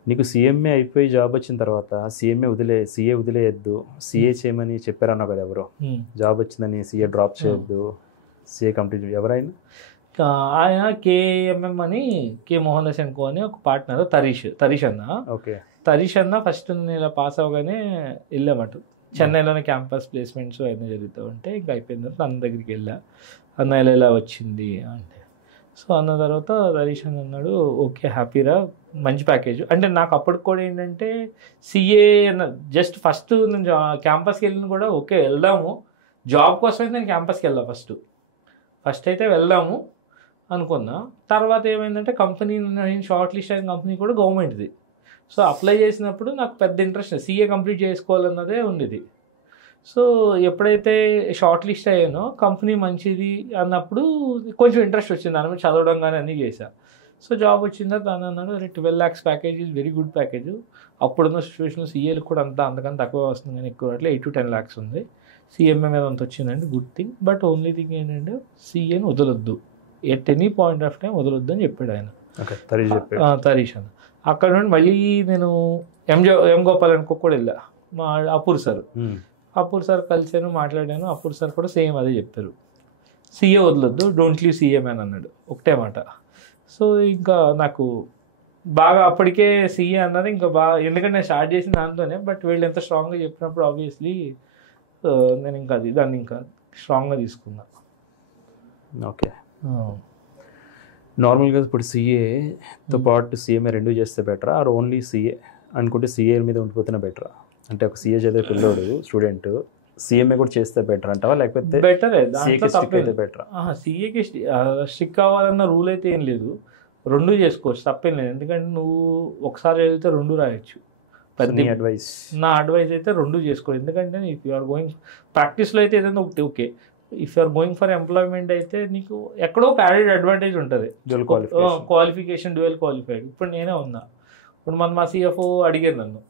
నీకు సిఎంఏ అయిపోయి జాబ్ వచ్చిన తర్వాత సిఏ వదిలేయద్దు, సిఏ చేయమని చెప్పారన్నావు కదా ఎవరో, జాబ్ వచ్చిందని సిఏ డ్రాప్ చేయొద్దు, సిఏ కంప్లీట్ ఎవరైనా? ఆయన కేఎంఎం అని కే మోహన్ దాస్ అండ్ కో అని ఒక పార్ట్నర్ తరీష్ అన్న. ఓకే, తరీష్ అన్న ఫస్ట్ నేను ఇలా పాస్ అవ్వగానే వెళ్ళామట, చెన్నైలోనే క్యాంపస్ ప్లేస్మెంట్స్ అవన్నీ జరుగుతూ ఉంటే ఇంకా అయిపోయిన తర్వాత అన్న దగ్గరికి వెళ్ళా, అన్న ఇలా వచ్చింది అంటే. సో అన్న తర్వాత తరీష్ అని అన్నాడు ఓకే హ్యాపీరా, మంచి ప్యాకేజ్. అంటే నాకు అప్పటికి కూడా ఏంటంటే సిఏ అన్న జస్ట్ ఫస్ట్ నేను క్యాంపస్కి వెళ్ళిన కూడా ఓకే వెళ్దాము, జాబ్ కోసం అయితే నేను క్యాంపస్కి వెళ్ళా ఫస్ట్ అయితే వెళ్దాము అనుకున్నా. తర్వాత ఏమైందంటే కంపెనీ నేను షార్ట్ లిస్ట్ అయిన కంపెనీ కూడా గవర్నమెంట్ది. సో అప్లై చేసినప్పుడు నాకు పెద్ద ఇంట్రెస్ట్ సీఏ కంప్లీట్ చేసుకోవాలన్నదే ఉండేది. సో ఎప్పుడైతే షార్ట్ లిస్ట్ అయ్యానో కంపెనీ మంచిది అన్నప్పుడు కొంచెం ఇంట్రెస్ట్ వచ్చింది, దాని మీద చదవడం కానీ అన్నీ చేశా. సో జాబ్ వచ్చిందా దాని అన్నాడు 12 lakhs package is very good package. అప్పుడున్న సిచ్యువేషన్లో సీఏలకు కూడా అంతకన్నా తక్కువ వస్తుంది, కానీ ఎక్కువ అట్లా 8 to 10 lakhs ఉంది. సిఎంఏ మీద అంత వచ్చిందండి, good thing. But only thing ఏంటంటే సీఏని వదలొద్దు, at any point of time వదలొద్దు అని చెప్పాడు ఆయన, తరీష్ అన్న. అక్కడ నుండి మళ్ళీ నేను ఎం గోపాల్ అనుకో కూడా వెళ్ళా, మా అపూర్ సార్ కలిసాను, మాట్లాడాను. అపూర్ సార్ కూడా సేమ్ అదే చెప్పారు, సీఏ వదలొద్దు, డోంట్ లీవ్ సీఏ మ్యాన్ అన్నాడు, ఒకటే మాట. సో ఇంకా నాకు బాగా అప్పటికే సీఏ అన్నది ఇంకా బాగా, ఎందుకంటే నేను స్టార్ట్ చేసిన దాంతోనే. బట్ వీళ్ళు ఎంత స్ట్రాంగ్గా చెప్పినప్పుడు ఆబ్వియస్లీ నేను ఇంకా దాన్ని ఇంకా స్ట్రాంగ్గా తీసుకున్నా. ఓకే, నార్మల్గా ఇప్పుడు సీఏతో పాటు సిఎంఏ రెండు చేస్తే బెటరా, ఆర్ ఓన్లీ సీఏ అనుకుంటే సీఏ మీద ఉండిపోతేనే బెటరా? అంటే ఒక సీఏ చదివే పిల్లోడు స్టూడెంట్ సిఎంఏ కూడా చేస్తే బెటర్ అంటావా, లేకపోతే బెటరే బెటరా? సీఏకి స్టిక్ అవ్వాలన్న రూల్ అయితే ఏం లేదు, రెండు చేసుకోవచ్చు, తప్పేం లేదు. ఎందుకంటే నువ్వు ఒకసారి చదివితే రెండు రాయొచ్చు. నా అడ్వైస్ అయితే రెండు చేసుకో. ఎందుకంటే ఇఫ్ యు ఆర్ గోయింగ్ ప్రాక్టీస్లో అయితే ఏదైనా ఒకటి okay, if you are going for employment అయితే నీకు ఎక్కడో ఒక యాడెడ్ అడ్వాంటేజ్ ఉంటుంది, క్వాలిఫికేషన్ డ్యూయల్ క్వాలిఫైడ్. ఇప్పుడు నేనే ఉన్నా, ఇప్పుడు మా సిఎఫ్ఓ అడిగారు నన్ను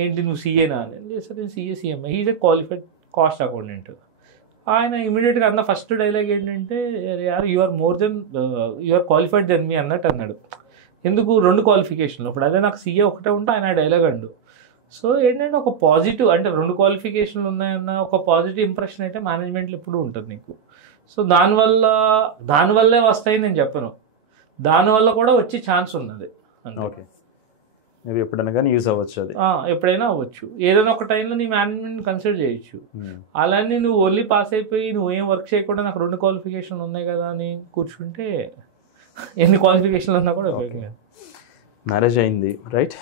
ఏంటి నువ్వు సీఏనా అని. లేదు సార్ నేను CMI, is a qualified cost accountant. ఆయన ఇమీడియట్గా అన్న ఫస్ట్ డైలాగ్ ఏంటంటే you are more than you are qualified than me అన్నట్టు అన్నాడు. ఎందుకు రెండు క్వాలిఫికేషన్లు, ఇప్పుడు అదే నాకు సీఏ ఒకటే ఉంటే ఆయన డైలాగ్ అండు. సో ఏంటంటే ఒక పాజిటివ్, అంటే రెండు క్వాలిఫికేషన్లు ఉన్నాయన్న ఒక పాజిటివ్ ఇంప్రెషన్ అయితే మేనేజ్మెంట్లో ఎప్పుడూ ఉంటుంది నీకు. సో దానివల్లే వస్తాయి నేను చెప్పను, దానివల్ల కూడా వచ్చే ఛాన్స్ ఉన్నది. ఓకే, మేబీ ఎప్పుడైనా కానీ యూజ్ అవ్వచ్చు, అది ఎప్పుడైనా అవ్వచ్చు. ఏదైనా ఒక టైంలో నీ మేనేజ్మెంట్ కన్సిడర్ చేయొచ్చు. అలానే నువ్వు ఓన్లీ పాస్ అయిపోయి నువ్వు ఏం వర్క్ చేయకుండా నాకు రెండు క్వాలిఫికేషన్లు ఉన్నాయి కదా అని కూర్చుంటే ఎన్ని క్వాలిఫికేషన్లు ఉన్నా కూడా ఉపయోగం లేదు. మ్యారేజ్ అయింది రైట్?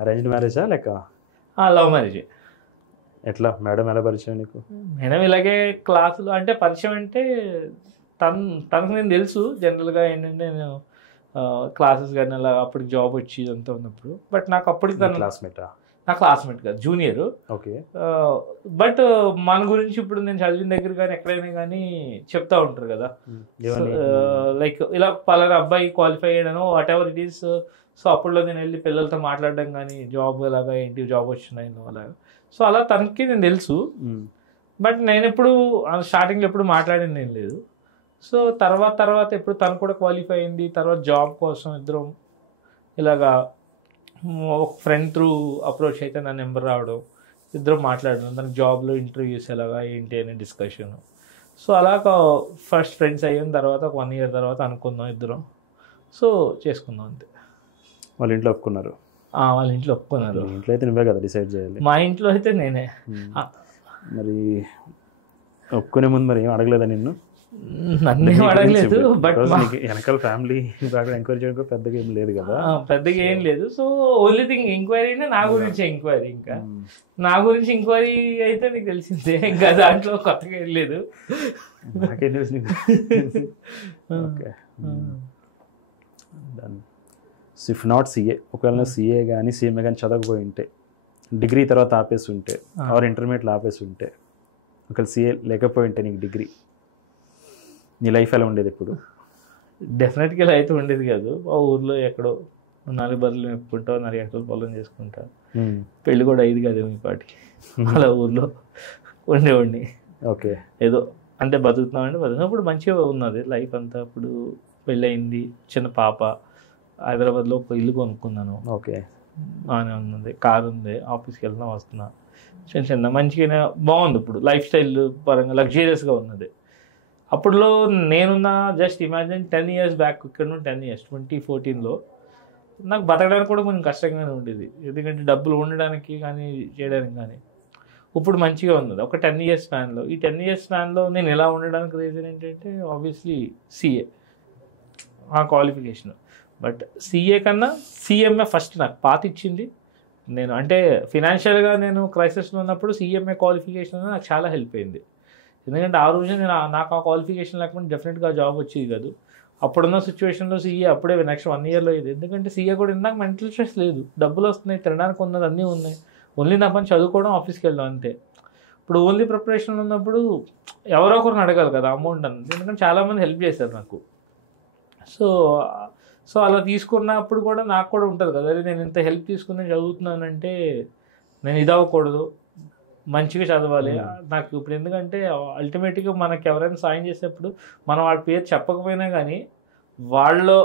అరేంజ్డ్ మ్యారేజా లేక లవ్ మ్యారేజ్? ఎట్లా మేడం ఎలా పరిచయం నీకు? మేడం ఇలాగే క్లాసులు, అంటే పరిచయం అంటే తనకు నేను తెలుసు జనరల్గా ఏంటంటే నేను క్లాసెస్ కానీ అలా అప్పుడు జాబ్ వచ్చి ఇదంతా ఉన్నప్పుడు. బట్ నాకు అప్పటికి తను నా క్లాస్మేట్ కాదు, జూనియర్. ఓకే, బట్ మన గురించి ఇప్పుడు నేను చదివిన దగ్గర కానీ ఎక్కడైనా కానీ చెప్తా ఉంటారు కదా, లైక్ ఇలా పలానా అబ్బాయి క్వాలిఫై అయ్యాడనో whatever it is. So అప్పుడులో నేను వెళ్ళి పిల్లలతో మాట్లాడడం కానీ జాబ్ ఎలాగా ఏంటి జాబ్ వచ్చినాయి అలాగా. సో అలా తనకి నేను తెలుసు, బట్ నేను ఎప్పుడు స్టార్టింగ్లో ఎప్పుడు మాట్లాడింది ఏం లేదు. సో తర్వాత ఎప్పుడు తను కూడా క్వాలిఫై అయింది, తర్వాత జాబ్ కోసం ఇద్దరం ఇలాగా ఒక ఫ్రెండ్ త్రూ అప్రోచ్ అయితే నా నెంబర్ రావడం, ఇద్దరం మాట్లాడడం, తనకు జాబ్లో ఇంటర్వ్యూస్ ఎలాగా ఏంటి అనే డిస్కషన్. సో అలాగా ఫస్ట్ ఫ్రెండ్స్ అయిన తర్వాత ఒక 1 year తర్వాత అనుకుందాం ఇద్దరం, సో చేసుకుందాం అంతే. వాళ్ళ ఇంట్లో ఒప్పుకున్నారు? వాళ్ళ ఇంట్లో ఒప్పుకున్నారు. ఇంట్లో అయితే నువ్వే కదా డిసైడ్ చేయాలి? మా ఇంట్లో అయితే నేనే. మరి ఒప్పుకునే ముందు మరి ఏం అడగలేదా నిన్ను? నన్ను అడగలేదు, బట్ వెనకాల ఫ్యామిలీ బాగా ఎంక్వైరీ చేయడం కూడా పెద్దగా ఏం లేదు కదా. పెద్దగా ఏం లేదు. సో ఓన్లీ థింగ్ ఎంక్వైరీ నా గురించి ఎంక్వైరీ, ఇంకా నా గురించి ఎంక్వైరీ అయితే నీకు తెలిసిందే, ఇంకా దాంట్లో కొత్తగా ఏం లేదు. నాకేం తెలుసు. ఓకే, ఇఫ్ నాట్ సిఏ, ఒకవేళ సిఏ కానీ సిఎంఏ కానీ చదవకపోయి ఉంటే, డిగ్రీ తర్వాత ఆపేసి ఉంటే, ఆర్ ఇంటర్మీడియట్లో ఆపేసి ఉంటే, ఒకవేళ సిఏ లేకపోయి ఉంటే నీకు డిగ్రీ, నీ లైఫ్ ఎలా ఉండేది ఇప్పుడు? డెఫినెట్గా ఇలా అయితే ఉండేది కాదు. ఆ ఊర్లో ఎక్కడో 4 బర్రెలు మెప్పుకుంటా, 4 ఎకరాలు పొలం చేసుకుంటా, పెళ్ళి కూడా అయ్యేది కాదు మీ పాటికి, అలా ఊర్లో ఉండేవాడిని. ఓకే, ఏదో అంటే బతుకుతున్నామంటే బతుకుతున్నప్పుడు మంచిగా ఉన్నది లైఫ్ అంతా. అప్పుడు పెళ్ళి అయింది, చిన్న పాప, హైదరాబాద్లో ఒక ఇల్లు కొనుక్కున్నాను. ఓకే, బాగానే ఉంది, కారు ఉంది, ఆఫీస్కి వెళ్తున్నా వస్తున్నా, చిన్న చిన్న మంచిగానే బాగుంది. ఇప్పుడు లైఫ్ స్టైల్ పరంగా లగ్జరియస్గా ఉన్నది. అప్పుడులో నేనున్న జస్ట్ ఇమాజిన్ 10 years బ్యాక్, ఇక్కడ నుండి 10 years 2014లో నాకు బతకడానికి కూడా కొంచెం కష్టంగానే ఉండేది, ఎందుకంటే డబ్బులు ఉండడానికి కానీ చేయడానికి కానీ. ఇప్పుడు మంచిగా ఉన్నది ఒక 10 years స్పాన్లో. ఈ 10 years స్పాన్లో నేను ఎలా ఉండడానికి రీజన్ ఏంటంటే ఆబ్వియస్లీ సిఏ, ఆ క్వాలిఫికేషన్. బట్ సిఏ కన్నా సిఎంఏ ఫస్ట్ నాకు పాత ఇచ్చింది. నేను అంటే ఫినాన్షియల్గా నేను క్రైసిస్లో ఉన్నప్పుడు సిఎంఏ క్వాలిఫికేషన్ నాకు చాలా హెల్ప్ అయింది. ఎందుకంటే ఆ రోజు నాకు ఆ క్వాలిఫికేషన్ లేకపోతే డెఫినెట్గా జాబ్ వచ్చేది కాదు. అప్పుడున్న సిచ్యువేషన్లో సీఏ అప్పుడే నెక్స్ట్ 1 yearలో ఇది. ఎందుకంటే సీఏ కూడా ఇందాక మెంటల్ స్ట్రెస్ లేదు, డబ్బులు వస్తున్నాయి, తినడానికి ఉన్నది, అన్నీ ఉన్నాయి. ఓన్లీ నా పని చదువుకోవడం, ఆఫీస్కి వెళ్ళడం అంతే. ఇప్పుడు ఓన్లీ ప్రిపరేషన్ ఉన్నప్పుడు ఎవరో ఒకరిని అడగాలి కదా అమౌంట్ అన్నది, ఎందుకంటే చాలామంది హెల్ప్ చేశారు నాకు. సో అలా తీసుకున్నప్పుడు కూడా నాకు కూడా ఉంటుంది కదా, అదే నేను ఇంత హెల్ప్ తీసుకుని చదువుతున్నానంటే నేను ఇది అవ్వకూడదు, మంచిగా చదవాలి నాకు. ఇప్పుడు ఎందుకంటే అల్టిమేట్గా మనకి ఎవరైనా సాయం చేసేటప్పుడు మనం వాళ్ళ పేరు చెప్పకపోయినా కానీ వాళ్ళు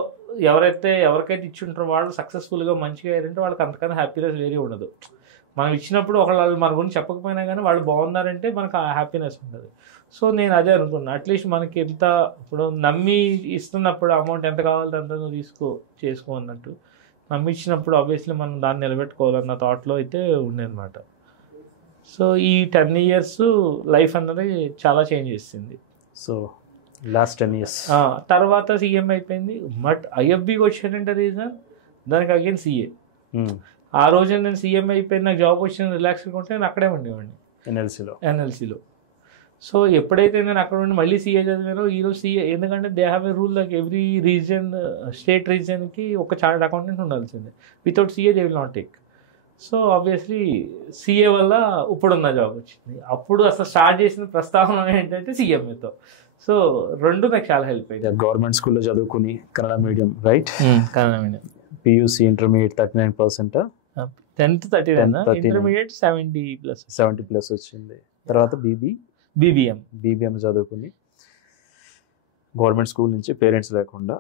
ఎవరికైతే ఇచ్చింటారో వాళ్ళు సక్సెస్ఫుల్గా మంచిగా అయ్యారంటే వాళ్ళకి అంతకన్నా హ్యాపీనెస్ వేరే ఉండదు. మనం ఇచ్చినప్పుడు ఒకళ్ళు మన గురించి చెప్పకపోయినా కానీ వాళ్ళు బాగున్నారంటే మనకు ఆ హ్యాపీనెస్ ఉండదు. సో నేను అదే అనుకున్నా, అట్లీస్ట్ మనకి ఎంత ఇప్పుడు నమ్మి ఇస్తున్నప్పుడు అమౌంట్ ఎంత కావాలంటే అంత నువ్వు చేసుకో అన్నట్టు నమ్మి ఇచ్చినప్పుడు ఆబ్వియస్లీ మనం దాన్ని నిలబెట్టుకోవాలన్న థాట్లో అయితే ఉండేదన్నమాట. సో ఈ 10 years లైఫ్ అన్నది చాలా చేంజ్ చేసింది. సో లాస్ట్ 10 years తర్వాత సీఎం అయిపోయింది. బట్ ఐఎఫ్బికి వచ్చానంటే రీజన్ దానికి అగైన్ సీఏ. ఆ రోజు నేను సీఎం అయిపోయింది, నాకు జాబ్ వచ్చిన రిలాక్స్గా ఉంటే నేను అక్కడే ఉండేవాడిని ఎన్ఎల్సీలో. సో ఎప్పుడైతే నేను అక్కడ ఉండి మళ్ళీ సీఏ చదివానో ఈరోజు సీఏ, ఎందుకంటే they have a rule like every region, state రీజన్కి ఒక చార్టర్డ్ అకౌంటెంట్ ఉండాల్సిందే. Without CA they will not take. So obviously CA వల్ల ఇప్పుడున్న జాబ్ వచ్చింది. అప్పుడు అసలు స్టార్ట్ చేసిన ప్రస్తావన ఏంటంటే సీఎంఏతో. సో రెండు నాకు చాలా హెల్ప్ అయింది. గవర్నమెంట్ స్కూల్లో చదువుకుని Kannada medium, right? Kannada medium. PUC intermediate 39%, 10th 39, intermediate 70+ వచ్చింది. తర్వాత బీబీఎం చదువుకుని గవర్నమెంట్ స్కూల్ నుంచి పేరెంట్స్ లేకుండా,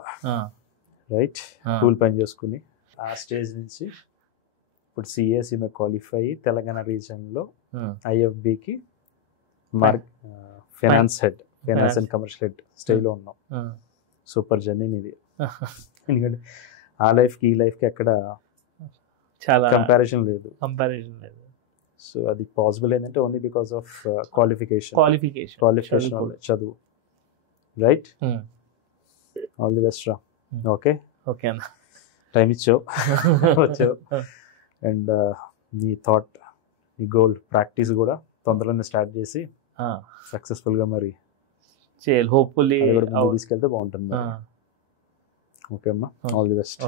రైట్, స్కూల్ పని చేసుకుని ఆ స్టేజ్ నుంచి ఇప్పుడు సిఎస్ఈ క్వాలిఫై తెలంగాణ రీజన్లో ఐఎఫ్బికి ఫైనాన్స్ అండ్ కమర్షియల్ హెడ్ స్టేజ్లో ఉన్నాం. సూపర్ జర్నీ ఇది. ఎందుకంటే ఆ లైఫ్కి ఈ లైఫ్కి ఎక్కడ చాలా కంపారిజన్ లేదు. సో అది పాసిబుల్ ఏంటంటే ఓన్లీ బికాస్ ఆఫ్ క్వాలిఫికేషన్ చదువు, రైట్? ఆల్ ది బెస్ట్ రా. ఓకే అన్న, టైం ఇచ్చావు, వచ్చావు. అండ్ నీ థాట్, నీ గోల్, ప్రాక్టీస్ కూడా తొందరలోనే స్టార్ట్ చేసి సక్సెస్ఫుల్గా మరి చేయాలి. హోప్ఫుల్లీ తీసుకెళ్తే బాగుంటుంది. ఓకే అమ్మా, ఆల్ ది బెస్ట్.